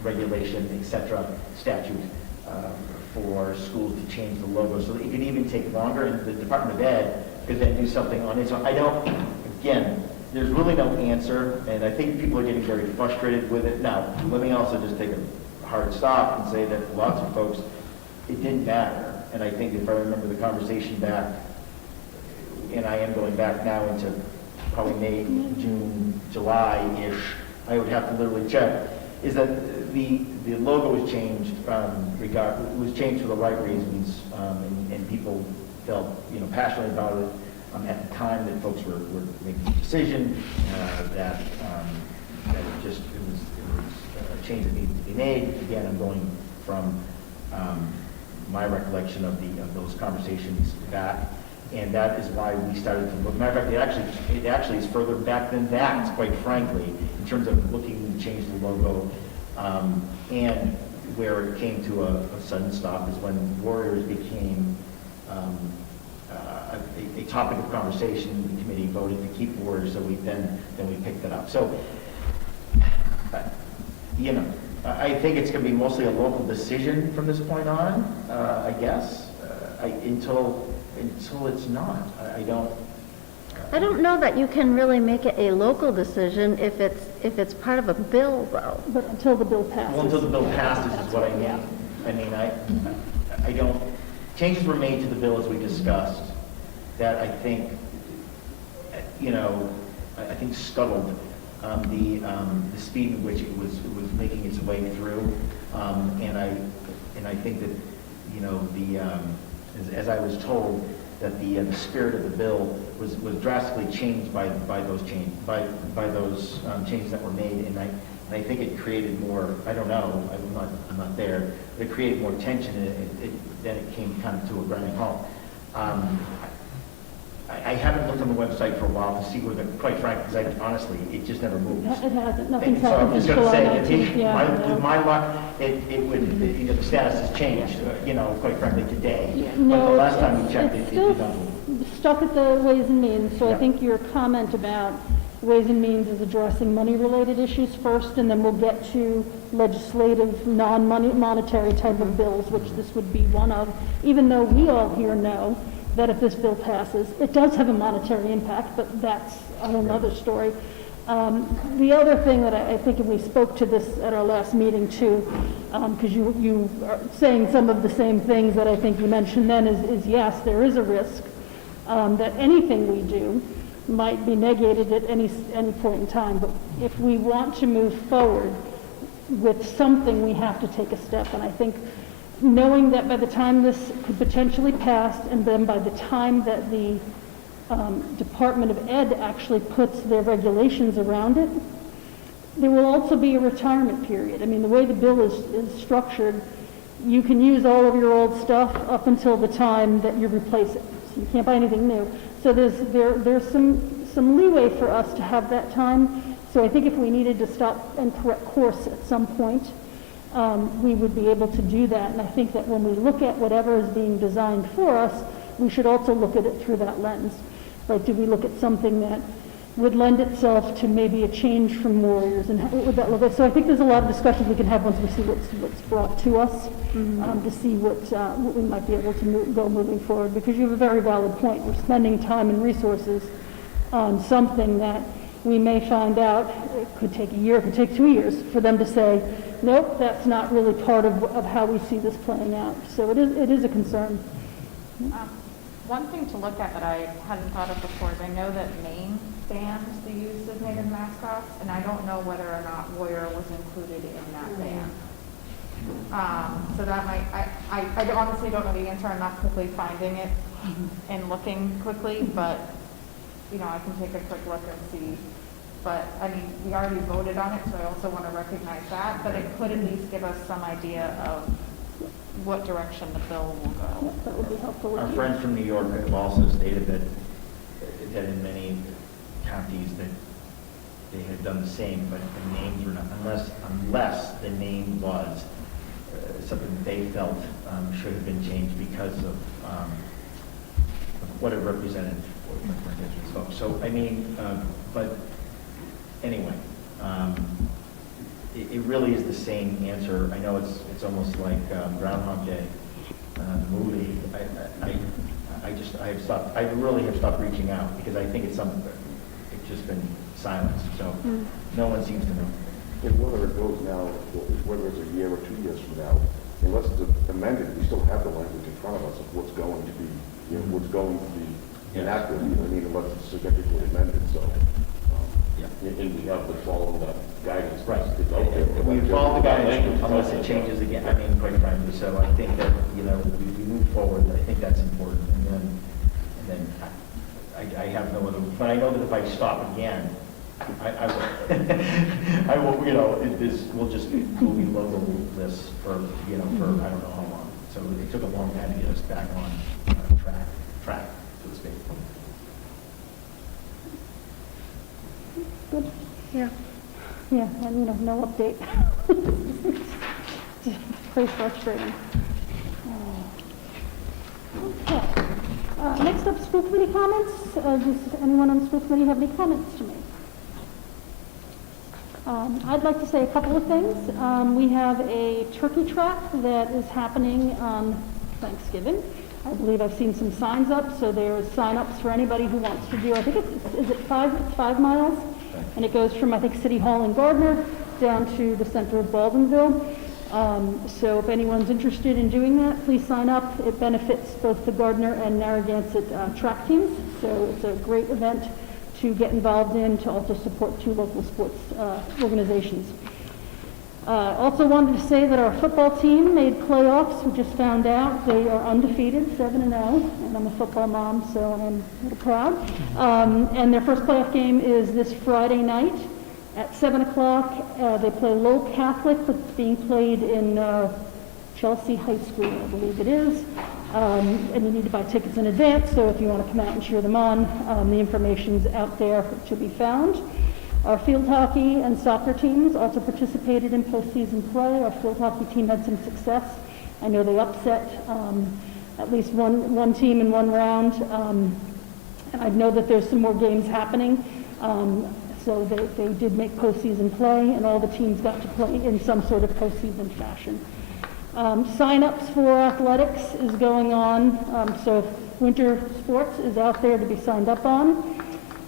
regulation, etc., statute for schools to change the logo. So it could even take longer, and the Department of Ed could then do something on its own. Again, there's really no answer, and I think people are getting very frustrated with it. Now, let me also just take a hard stop and say that lots of folks, it didn't matter. And I think if I remember the conversation back, and I am going back now into probably May, June, July-ish, I would have to literally check, is that the logo was changed, it was changed for the right reasons, and people felt passionately about it at the time that folks were making the decision, that it was a change that needed to be made. Again, I'm going from my recollection of those conversations back, and that is why we started to look. Matter of fact, it actually is further back than that, quite frankly, in terms of looking to change the logo. And where it came to a sudden stop is when Warriors became a topic of conversation. The committee voted to keep Warriors, so then we picked it up. So, you know, I think it's going to be mostly a local decision from this point on, I guess, until it's not. I don't know that you can really make it a local decision if it's part of a bill, though. But until the bill passes. Well, until the bill passes is what I mean. Yeah. I mean, I don't, changes were made to the bill as we discussed that I think, you know, I think scuttled the speed in which it was making its way through. And I think that, you know, as I was told, that the spirit of the bill was drastically changed by those changes that were made, and I think it created more. I don't know. I'm not there. But it created more tension, and then it came kind of to a grinding halt. I haven't looked on the website for a while to see whether, quite frankly, because honestly, it just never moves. It hasn't, nothing's So I'm happened just since going to July say, 19th, yeah. with my luck, it would, you know, the status has changed, you know, quite frankly, today. Yeah, But no, the last time we checked, it's it still didn't. stuck at the Ways and Means, so I Yeah. think your comment about Ways and Means is addressing money-related issues first, and then we'll get to legislative, non-monetary type of bills, which this would be one of, even though we all here know that if this bill passes, it does have a monetary impact, but that's another story. The other thing that I think, and we spoke to this at our last meeting too, because you are saying some of the same things that I think you mentioned then, is yes, there is a risk that anything we do might be negated at any point in time. But if we want to move forward with something, we have to take a step. And I think knowing that by the time this could potentially pass, and then by the time that the Department of Ed actually puts their regulations around it, there will also be a retirement period. I mean, the way the bill is structured, you can use all of your old stuff up until the time that you replace it. So you can't buy anything new. So there's some leeway for us to have that time. So I think if we needed to stop and correct course at some point, we would be able to do that. And I think that when we look at whatever is being designed for us, we should also look at it through that lens. Like, do we look at something that would lend itself to maybe a change from Warriors, and what would that look like? So I think there's a lot of discussions we can have once we see what's brought to us, to see what we might be able to moving forward. Because you have a very valid point. We're spending time and resources on something that we may find out, it could take a year, it could take 2 years for them to say, nope, that's not really part of how we see this playing out. So it is a concern. One thing to look at that I hadn't thought of before is I know that Maine bans the use of native mascots, and I don't know whether or not Warrior was included in that ban. So that might, I honestly don't know the answer. I'm not quickly finding it and looking quickly, but, you know, I can take a quick look and see. But, I mean, we already voted on it, so I also want to recognize that, but it could at least give us some idea of what direction the bill will go. That would be helpful. Our friends from New York have also stated that in many counties that they had done the same, but the names were not, unless the name was something that they felt should have been changed because of what it represented for indigenous folks. So, I mean, but anyway, it really is the same answer. I know it's almost like Groundhog Day, the movie. I really have stopped reaching out because I think it's just been silenced. So no one seems to know. And whether it goes now, whether it's a year or 2 years from now, unless it's amended, we still have the language in front of us of what's going to be, what's going to be enacted. I mean, unless it's significantly amended. So, and we have to follow that guidance. Right. Okay. We follow the guidance unless it changes again. I mean, quite frankly. So I think that we move forward. I think that's important. And then I have no other. But I know that if I stop again, I will. I will. We'll be local this for I don't know how long. So it took a long time to get us back on track, so to speak. Good. Yeah. Yeah, and no update. Pretty frustrating. Okay. Next up, school committee comments. Does anyone on the school committee have any comments to make? I'd like to say a couple of things. We have a turkey trot that is happening on Thanksgiving. I believe I've seen some signs up, so there's sign-ups for anybody who wants to do, I think it's 5 miles? And it goes from, I think, City Hall in Gardner down to the center of Baldwinville. So if anyone's interested in doing that, please sign up. It benefits both the Gardner and Narragansett track teams, so it's a great event to get involved in, to also support 2 local sports organizations. Also wanted to say that our football team made playoffs. We just found out they are undefeated, 7-0, and I'm a football mom, so I'm a little proud. And their first playoff game is this Friday night at 7 o'clock. They play Lowell Catholic, but it's being played in Chelsea High School, I believe it is. And you need to buy tickets in advance, so if you want to come out and cheer them on, the information's out there to be found. Our field hockey and soccer teams also participated in postseason play. Our field hockey team had some success. I know they upset at least one team in one round, and I know that there's some more games happening. So they did make postseason play, and all the teams got to play in some sort of postseason fashion. Sign-ups for athletics is going on, so winter sports is out there to be signed up on.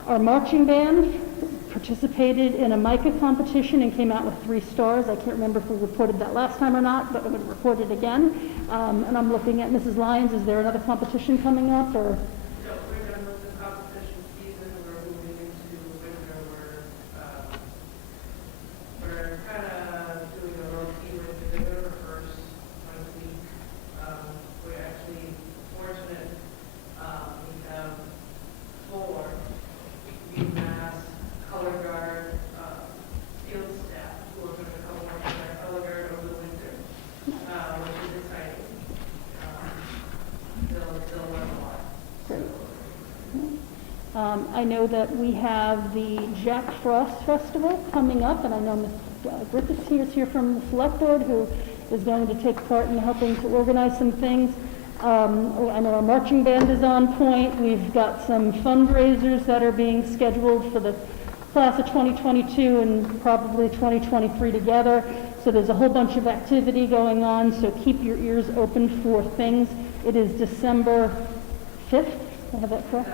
Our marching band participated in a MICA competition and came out with 3 stars. I can't remember if we reported that last time or not, but I'm going to report it again. And I'm looking at Mrs. Lyons. Is there another competition coming up, or? No, we're done with the competition season. We're moving into winter. We're kind of doing a low-key with the winter first week. We're actually fortunate. We have 4 UMass color guard field staff who are going to come work in their color guard over the winter, which is exciting. They'll learn a lot. I know that we have the Jack Frost Festival coming up, and I know Ms. Griffiths is here from the Select Board, who is going to take part in helping to organize some things. I know our marching band is on point. We've got some fundraisers that are being scheduled for the class of 2022 and probably 2023 together. So there's a whole bunch of activity going on, so keep your ears open for things. It is December 5th, I have that correct?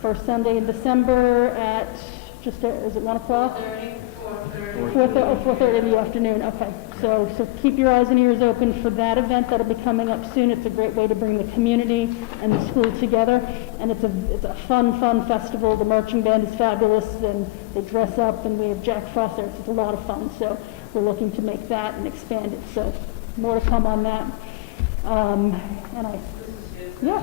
First Sunday in December at, is it 1 o'clock? 4:30 in the afternoon, okay. So keep your eyes and ears open for that event. That'll be coming up soon. It's a great way to bring the community and the school together. And it's a fun festival. The marching band is fabulous, and they dress up, and we have Jack Frost there. It's a lot of fun. So we're looking to make that and expand it. So more to come on that. Yeah.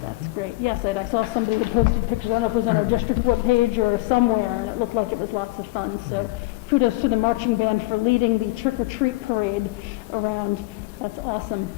That's great. Yes, I saw somebody that posted pictures. I don't know if it was on our district webpage or somewhere, and it looked like it was lots of fun. So kudos to the marching band for leading the trick-or-treat parade around. That's awesome.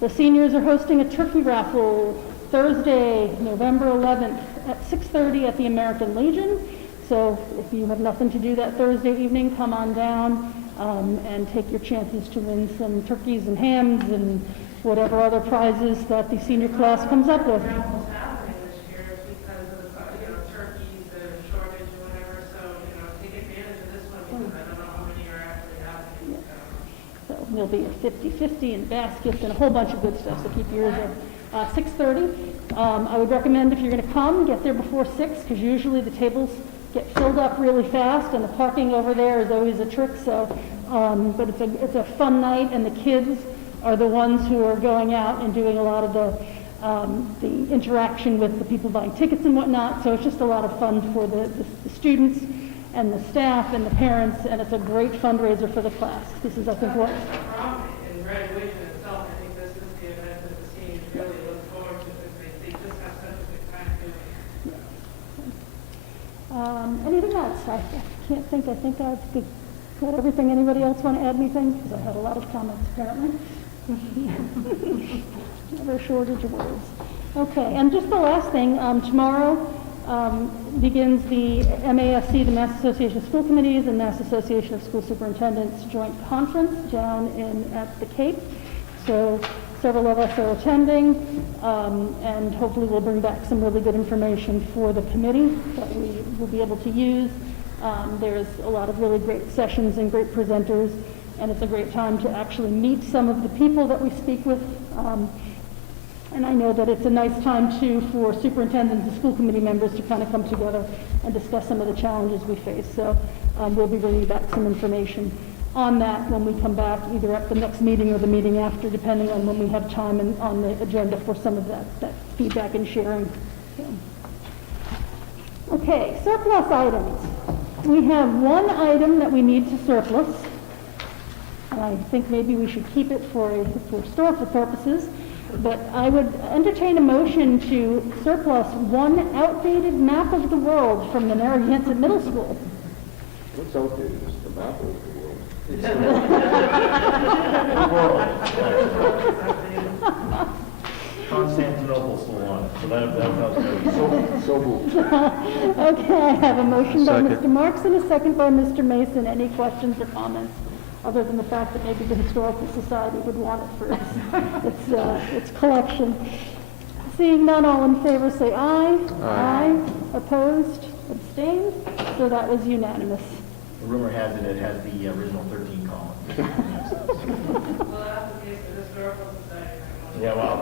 The seniors are hosting a turkey raffle Thursday, November 11th at 6:30 at the American Legion. So if you have nothing to do that Thursday evening, come on down and take your chances to win some turkeys and hams and whatever other prizes that the senior class comes up with. Raffles happening this year because of the turkeys, the shortage or whatever. So take advantage of this one because I don't know how many are actually happening. So there'll be a 50-50 and baskets and a whole bunch of good stuff. So keep your ears open. 6:30. I would recommend if you're going to come, get there before 6 because usually the tables get filled up really fast, and the parking over there is always a trick. So, but it's a fun night, and the kids are the ones who are going out and doing a lot of the interaction with the people buying tickets and whatnot. So it's just a lot of fun for the students and the staff and the parents, and it's a great fundraiser for the class. This is, I think, what. In graduation itself, I think this is the event that the seniors really look forward to because they just have such a good time doing it. Anything else? I can't think. I think I've Got everything? Anybody else want to add anything? Because I had a lot of comments apparently. Never a shortage of words. Okay, and just the last thing, tomorrow begins the MASC, the Mass Association of School Committees and Mass Association of School Superintendents Joint Conference down at the Cape. So several of us are attending, and hopefully we'll bring back some really good information for the committee that we will be able to use. There's a lot of really great sessions and great presenters, and it's a great time to actually meet some of the people that we speak with. And I know that it's a nice time too for superintendents and school committee members to kind of come together and discuss some of the challenges we face. So we'll be bringing back some information on that when we come back, either at the next meeting or the meeting after, depending on when we have time and on the agenda for some of that feedback and sharing. Okay, surplus items. We have one item that we need to surplus, and I think maybe we should keep it for historical purposes, but I would entertain a motion to surplus one outdated map of the world from the Narragansett Middle School. What's outdated? It's the map of the world. Constantinople still on it, so that So moved. Okay, I have a motion by Second. Mr. Marks and a second by Mr. Mason. Any questions or comments, other than the fact that maybe the Historical Society would want it for its collection? Seeing none, all in favor say aye. Aye. Opposed? Abstained? So that was unanimous. The rumor has it has the original 13 columns. Well, that's the case of the Historical Society. Yeah, well,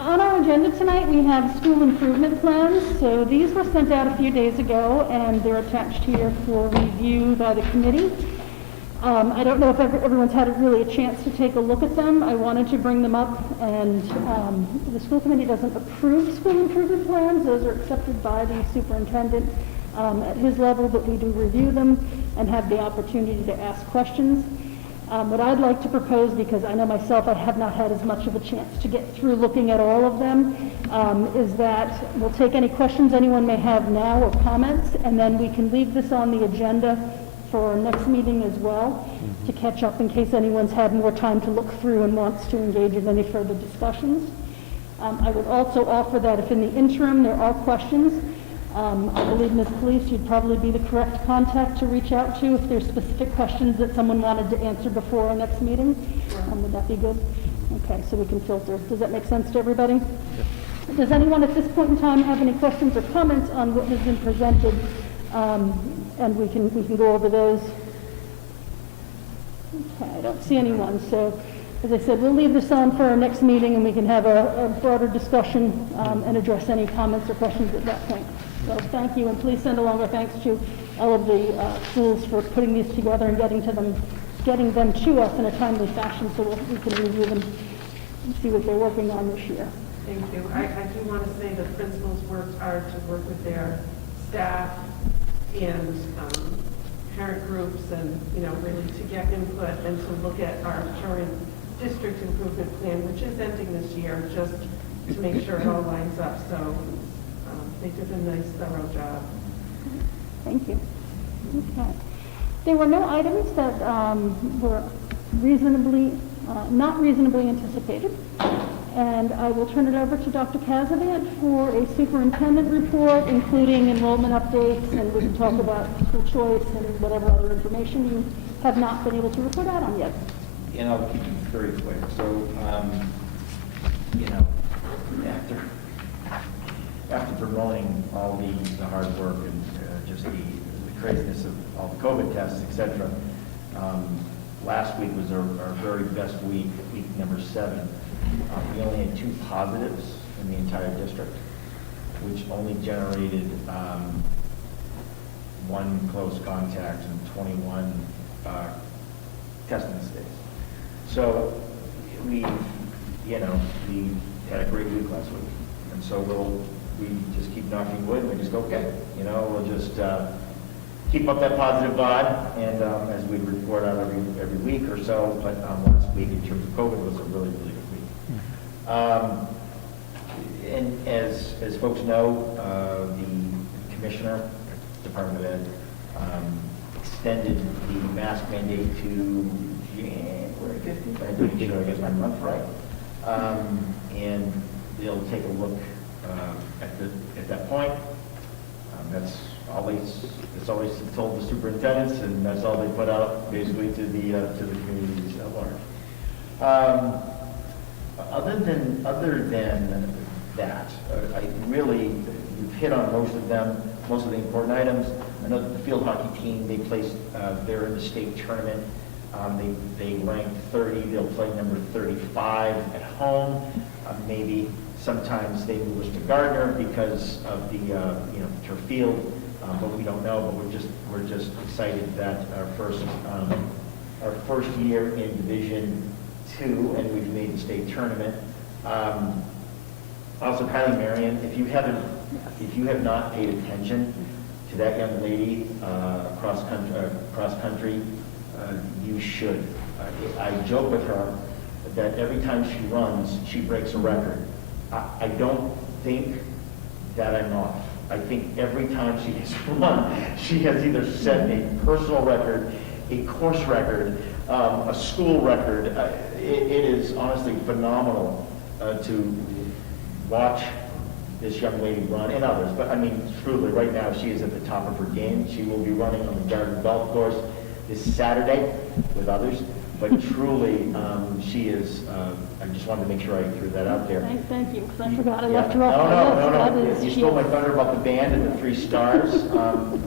on our agenda tonight, we have school improvement plans. So these were sent out a few days ago, and they're attached here for review by the committee. I don't know if everyone's had really a chance to take a look at them. I wanted to bring them up, and the school committee doesn't approve school improvement plans. Those are accepted by the superintendent at his level, but we do review them and have the opportunity to ask questions. What I'd like to propose, because I know myself I have not had as much of a chance to get through looking at all of them, is that we'll take any questions anyone may have now or comments, and then we can leave this on the agenda for our next meeting as well, to catch up in case anyone's had more time to look through and wants to engage in any further discussions. I would also offer that if in the interim there are questions, I believe Ms. Police, you'd probably be the correct contact to reach out to if there's specific questions that someone wanted to answer before our next meeting. Would that be good? Okay, so we can filter. Does that make sense to everybody? Does anyone at this point in time have any questions or comments on what has been presented? And we can go over those. Okay, I don't see anyone. So, as I said, we'll leave this on for our next meeting, and we can have a broader discussion and address any comments or questions at that point. So thank you, and please send along our thanks to all of the schools for putting these together and getting them to us in a timely fashion so we can review them and see what they're working on this year. Thank you. I do want to say the principals worked hard to work with their staff and parent groups and, really to get input and to look at our current district improvement plan, which is ending this year, just to make sure it all lines up. So they did a nice, thorough job. Thank you. Okay. There were no items that were not reasonably anticipated. And I will turn it over to Dr. Kazavant for a superintendent report, including enrollment updates, and we can talk about school choice and whatever other information you have not been able to report out on yet. and I'll keep it very quick. So, after promoting all the hard work and just the craziness of all the COVID tests, et cetera, last week was our very best week number 7. We only had 2 positives in the entire district, which only generated 1 close contact and 21 testing stays. So we had a great week last week, and so we just keep knocking wood, and we just go, okay, we'll just keep up that positive vibe, and as we report out every week or so. But last week, in terms of COVID, was a really, really good week. And as folks know, the commissioner Department of Ed extended the mask mandate to January 15th. I didn't sure I get my month right. And they'll take a look at that point. That's always told the superintendents, and that's all they put out basically to the communities at large. Other than that, I really, you've hit on most of the important items. I know that the field hockey team, they placed, they're in the state tournament. They ranked 30, they'll play number 35 at home. Maybe sometimes they move us to Gardner because of the turf field, but we don't know. But we're just excited that our first year in Division II, and we've made the state tournament. Also, Kylie Marion, if you have not paid attention to that young lady cross country, you should. I joke with her that every time she runs, she breaks a record. I don't think that I'm off. I think every time she has run, she has either set a personal record, a course record, a school record. It is honestly phenomenal to watch this young lady run, and others. But I mean, truly, right now she is at the top of her game. She will be running on the Garden Golf Course this Saturday with others. But truly, she is, I just wanted to make sure I threw that out there. Thank you, because I forgot I Yeah. left her off my list. No. You stole my thunder about the band and the 3 stars.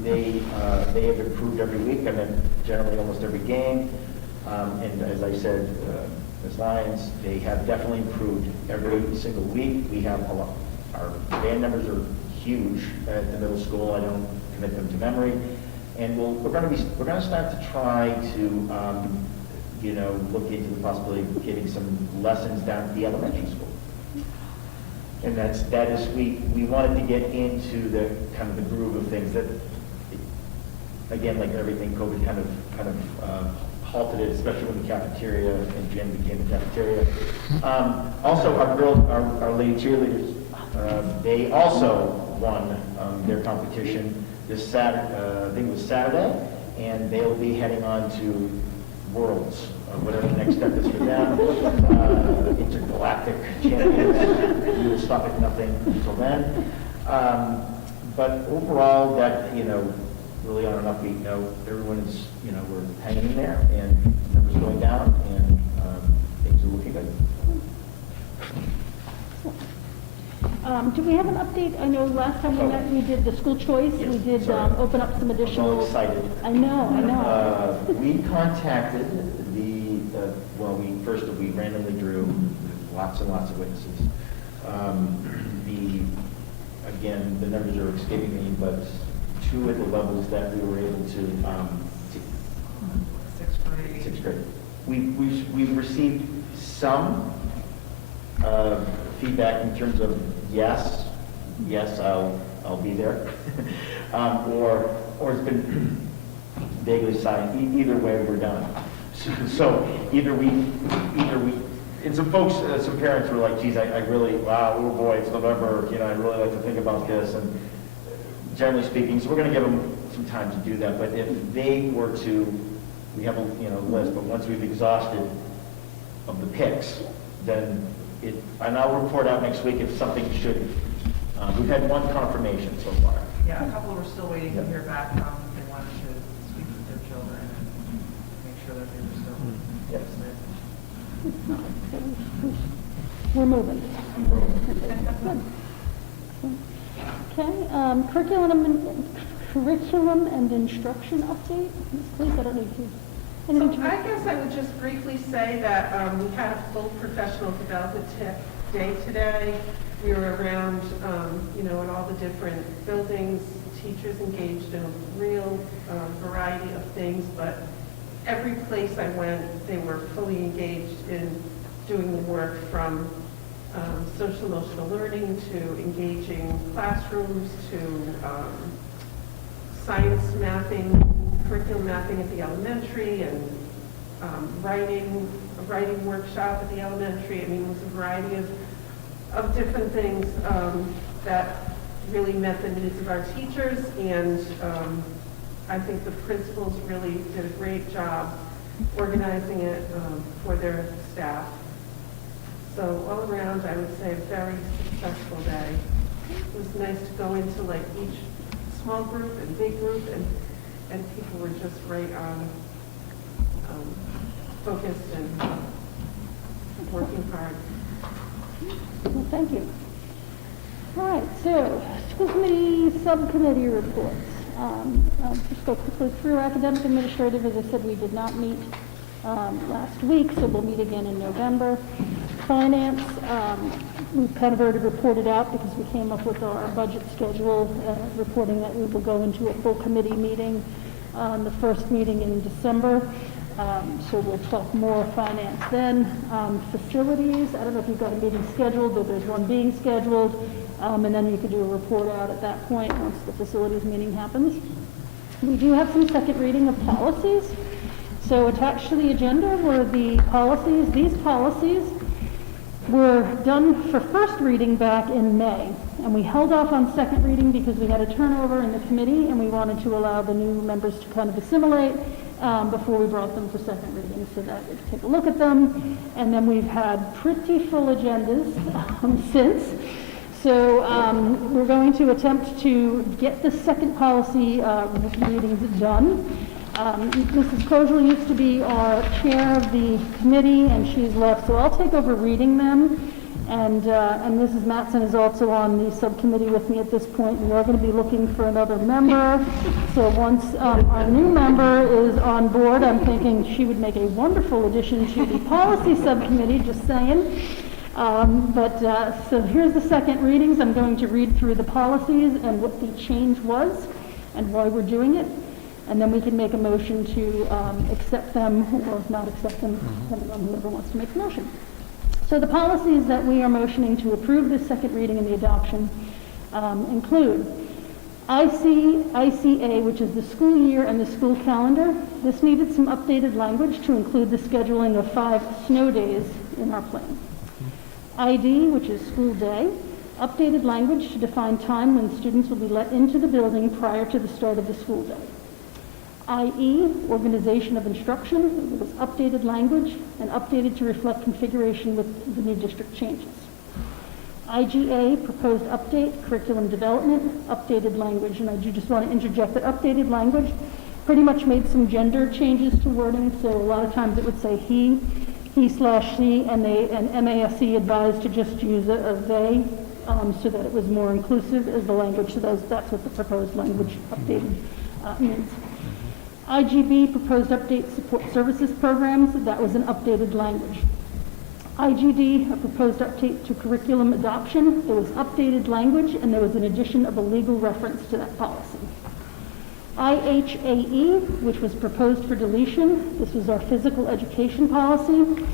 They have improved every week, and then generally almost every game. And as I said, as Lions, they have definitely improved every single week. We have a lot. Our band numbers are huge at the middle school. I don't commit them to memory. And we're going to start to try to look into the possibility of getting some lessons down at the elementary school. And that is we wanted to get into the kind of the groove of things that, again, like everything, COVID kind of halted it, especially when the cafeteria and gym became the cafeteria. Also, our lady cheerleaders, they also won their competition this Saturday. I think it was Saturday, and they'll be heading on to Worlds, whatever the next step is for them. Intergalactic champions. We will stop at nothing until then. But overall, that really on an upbeat note, everyone is we're hanging in there, and numbers going down, and things are looking good. Do we have an update? I know last time we met, we did the school choice. Yes, We did sorry. open up some I'm all additional. excited. I know. We contacted we randomly drew lots and lots of witnesses. Again, the numbers are escaping me, but 2 at the levels that we were able to, 6th grade. We've received some feedback in terms of yes, I'll be there, or it's been vaguely signed. Either way, we're done. So either we, and some folks, some parents were like, geez, I really, wow, oh boy, it's November, I'd really like to think about this, and generally speaking, so we're going to give them some time to do that. But if they were to, we have a list, but once we've exhausted of the picks, then and I'll report out next week if something should. We've had 1 confirmation so far. Yeah, a couple were still waiting to hear back from, they wanted to speak with their children and make sure that they were still interested. We're moving. Okay, curriculum and instruction update. Ms. Cleese, I don't know if you. So I guess I would just briefly say that we had a full professional development day today. We were around, in all the different buildings, teachers engaged in a real variety of things, but every place I went, they were fully engaged in doing the work from social emotional learning to engaging classrooms to science mapping, curriculum mapping at the elementary, and a writing workshop at the elementary. I mean, it was a variety of different things that really met the needs of our teachers, and I think the principals really did a great job organizing it for their staff. So all around, I would say a very successful day. It was nice to go into like each small group and big group, and people were just right on focused and working hard. Well, thank you. All right, so school committee subcommittee reports. I'll just go quickly through academic administrative. As I said, we did not meet last week, so we'll meet again in November. Finance, we've kind of already reported out because we came up with our budget schedule, reporting that we will go into a full committee meeting on the first meeting in December. So we'll talk more finance then. Facilities, I don't know if you've got a meeting scheduled, but there's one being scheduled. And then you could do a report out at that point once the facilities meeting happens. We do have some second reading of policies. So attached to the agenda were the policies. These policies were done for first reading back in May. And we held off on second reading because we had a turnover in the committee and we wanted to allow the new members to kind of assimilate before we brought them for second reading so that we could take a look at them. And then we've had pretty full agendas since. So we're going to attempt to get the second policy readings done. Mrs. Kojal used to be our chair of the committee, and she's left, so I'll take over reading them. And Mrs. Mattson is also on the subcommittee with me at this point, and we're going to be looking for another member. So once our new member is on board, I'm thinking she would make a wonderful addition to the policy subcommittee, just saying. So here's the second readings. I'm going to read through the policies and what the change was and why we're doing it. And then we can make a motion to accept them or not accept them, depending on whoever wants to make the motion. So the policies that we are motioning to approve this second reading and the adoption include ICA, which is the school year and the school calendar. This needed some updated language to include the scheduling of 5 snow days in our plan. ID, which is school day, updated language to define time when students will be let into the building prior to the start of the school day. IE, organization of instruction, it was updated language and updated to reflect configuration with the new district changes. IGA, proposed update, curriculum development, updated language, and I do just want to interject that updated language pretty much made some gender changes to wording, so a lot of times it would say he/she, and MASC advised to just use a they, so that it was more inclusive as the language, so that's what the proposed language updated means. IGB, proposed update support services programs, that was an updated language. IGD, a proposed update to curriculum adoption, there was updated language and there was an addition of a legal reference to that policy. IHAE, which was proposed for deletion, this was our physical education policy.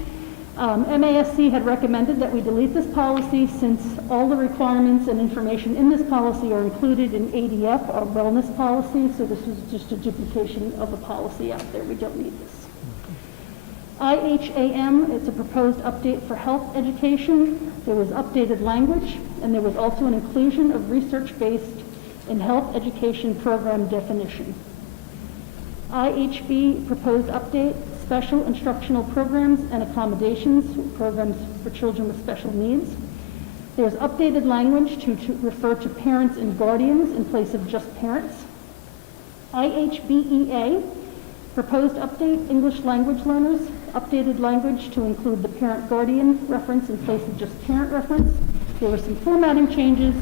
MASC had recommended that we delete this policy since all the requirements and information in this policy are included in ADF, our wellness policy, so this was just a duplication of a policy out there. We don't need this. IHAM, it's a proposed update for health education. There was updated language, and there was also an inclusion of research-based in health education program definition. IHB, proposed update, special instructional programs and accommodations, programs for children with special needs. There's updated language to refer to parents and guardians in place of just parents. IHBEA, proposed update, English language learners, updated language to include the parent-guardian reference in place of just parent reference. There were some formatting changes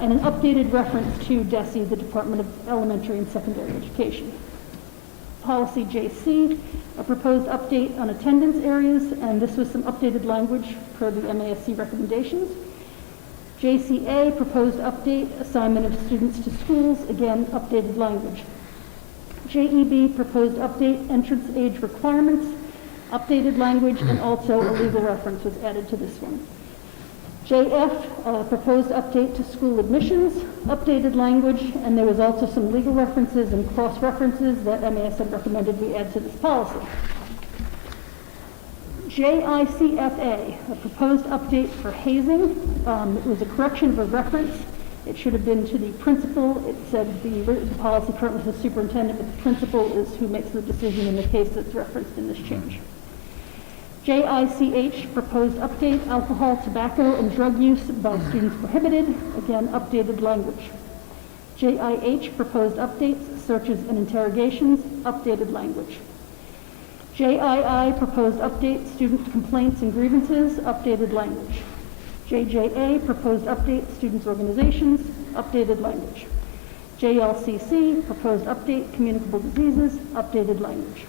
and an updated reference to DESE, the Department of Elementary and Secondary Education. Policy JC, a proposed update on attendance areas, and this was some updated language per the MASC recommendations. JCA, proposed update, assignment of students to schools, again, updated language. JEB, proposed update, entrance age requirements, updated language, and also a legal reference was added to this one. JF, proposed update to school admissions, updated language, and there was also some legal references and cross-references that MAS had recommended we add to this policy. JICFA, a proposed update for hazing. It was a correction of a reference It should have been to the principal. It said the policy currently says superintendent, but the principal is who makes the decision in the case that's referenced in this change. JICH, proposed update, alcohol, tobacco, and drug use by students prohibited. Again, updated language. JIH, proposed updates, searches and interrogations, updated language. JII, proposed update, student complaints and grievances, updated language. JJA, proposed update, students' organizations, updated language. JLCC, proposed update, communicable diseases, updated language.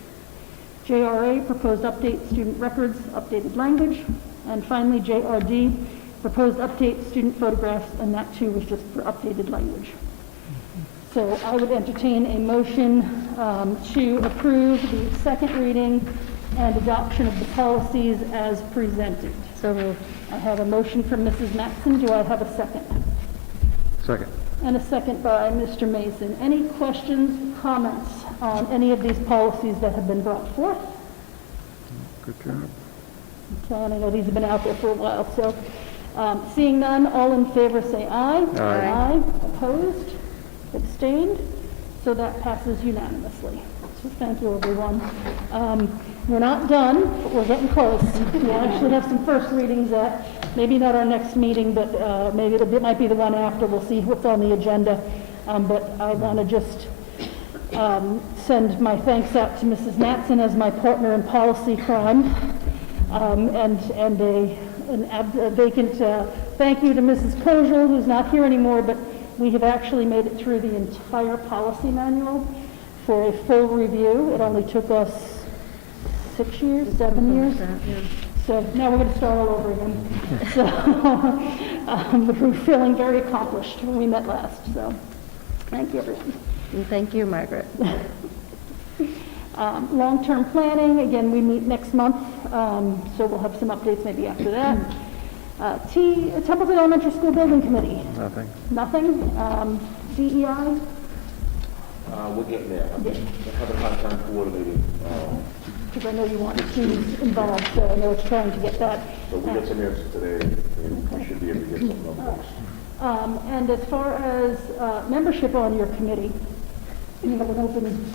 JRA, proposed update, student records, updated language. And finally, JRD, proposed update, student photographs, and that too was just for updated language. So I would entertain a motion to approve the second reading and adoption of the policies as presented. So moved. I have a motion from Mrs. Matson. Do I have a second? Second. And a second by Mr. Mason. Any questions, comments on any of these policies that have been brought forth? Good job. Okay, and I know these have been out there for a while, so seeing none, all in favor say aye. Aye. Opposed? Abstained? So that passes unanimously. So thank you, everyone. We're not done, but we're getting close. We actually have some first readings at, maybe not our next meeting, but maybe it might be the one after. We'll see what's on the agenda. But I want to just send my thanks out to Mrs. Matson as my partner in policy crime, and a vacant thank you to Mrs. Kojal, who's not here anymore, but we have actually made it through the entire policy manual for a full review. It only took us 6 years, 7 years. So now we're going to start all over again. So we're feeling very accomplished when we met last. So thank you, everyone. And thank you, Margaret. Long-term planning, again, we meet next month, so we'll have some updates maybe after that. Templeton Elementary School Building Committee. Nothing. Nothing. DEI. We're getting there. I haven't had time coordinating. Because I know you want students involved, so I know it's trying to get that. So we get some answers today, and we should be able to get some numbers. And as far as membership on your committee, you have an open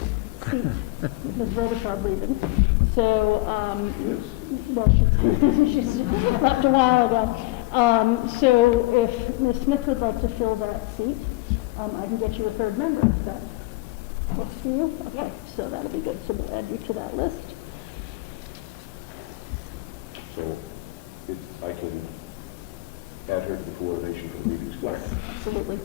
seat with Ms. Robichaud leaving. So, well, she's left a while ago. So if Ms. Smith would like to fill that seat, I can get you a third member. Is that works for you? Okay, so that'll be good. So we'll add you to that list. So I can add her to the coordination for the meetings. Yes, absolutely.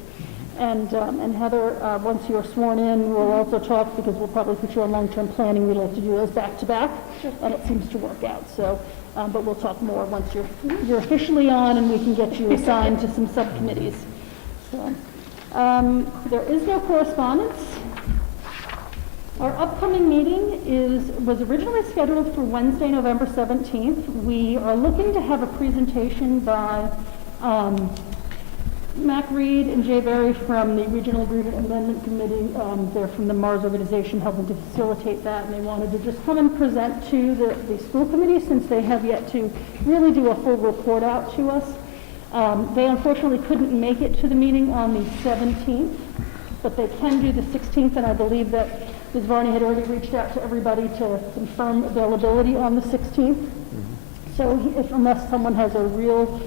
And Heather, once you're sworn in, we'll also talk, because we'll probably put you on long-term planning. We like to do those back to back, and it seems to work out. So, but we'll talk more once you're officially on, and we can get you assigned to some subcommittees. So, there is no correspondence. Our upcoming meeting was originally scheduled for Wednesday, November 17th. We are looking to have a presentation by Mac Reed and Jay Berry from the Regional Agreement Amendment Committee. They're from the Mars organization, helping to facilitate that, and they wanted to just come and present to the school committee, since they have yet to really do a full report out to us. They unfortunately couldn't make it to the meeting on the 17th, but they can do the 16th, and I believe that Ms. Varney had already reached out to everybody to confirm availability on the 16th. So unless someone has a real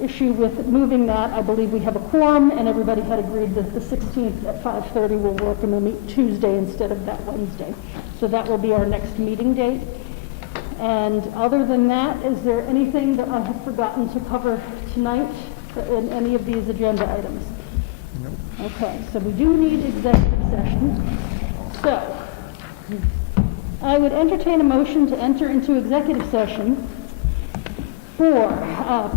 issue with moving that, I believe we have a quorum, and everybody had agreed that the 16th at 5:30 will work, and we'll meet Tuesday instead of that Wednesday. So that will be our next meeting date. And other than that, is there anything that I have forgotten to cover tonight in any of these agenda items? Nope. Okay, so we do need executive session. So I would entertain a motion to enter into executive session for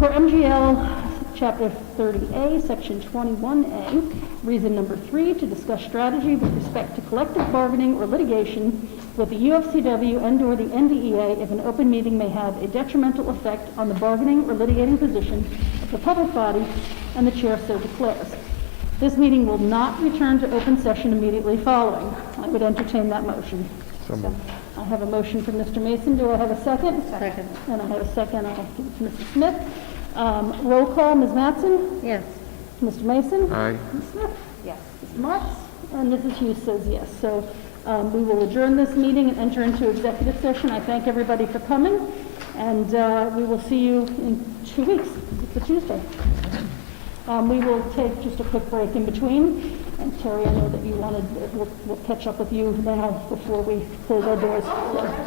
MGL Chapter 30A, Section 21A, reason number 3, to discuss strategy with respect to collective bargaining or litigation with the UFCW and/or the NDEA if an open meeting may have a detrimental effect on the bargaining or litigating position of the public body and the chair so declares. This meeting will not return to open session immediately following. I would entertain that motion. So moved. I have a motion from Mr. Mason. Do I have a second? Second. And I have a second. I'll give it to Mrs. Smith. Roll call, Ms. Matson? Yes. Mr. Mason? Aye. Ms. Smith? Yes. Mr. Marks? And Mrs. Hughes says yes. So we will adjourn this meeting and enter into executive session. I thank everybody for coming, and we will see you in 2 weeks. It's a Tuesday. We will take just a quick break in between. And Terry, I know that you wanted, we'll catch up with you now before we close our doors. So.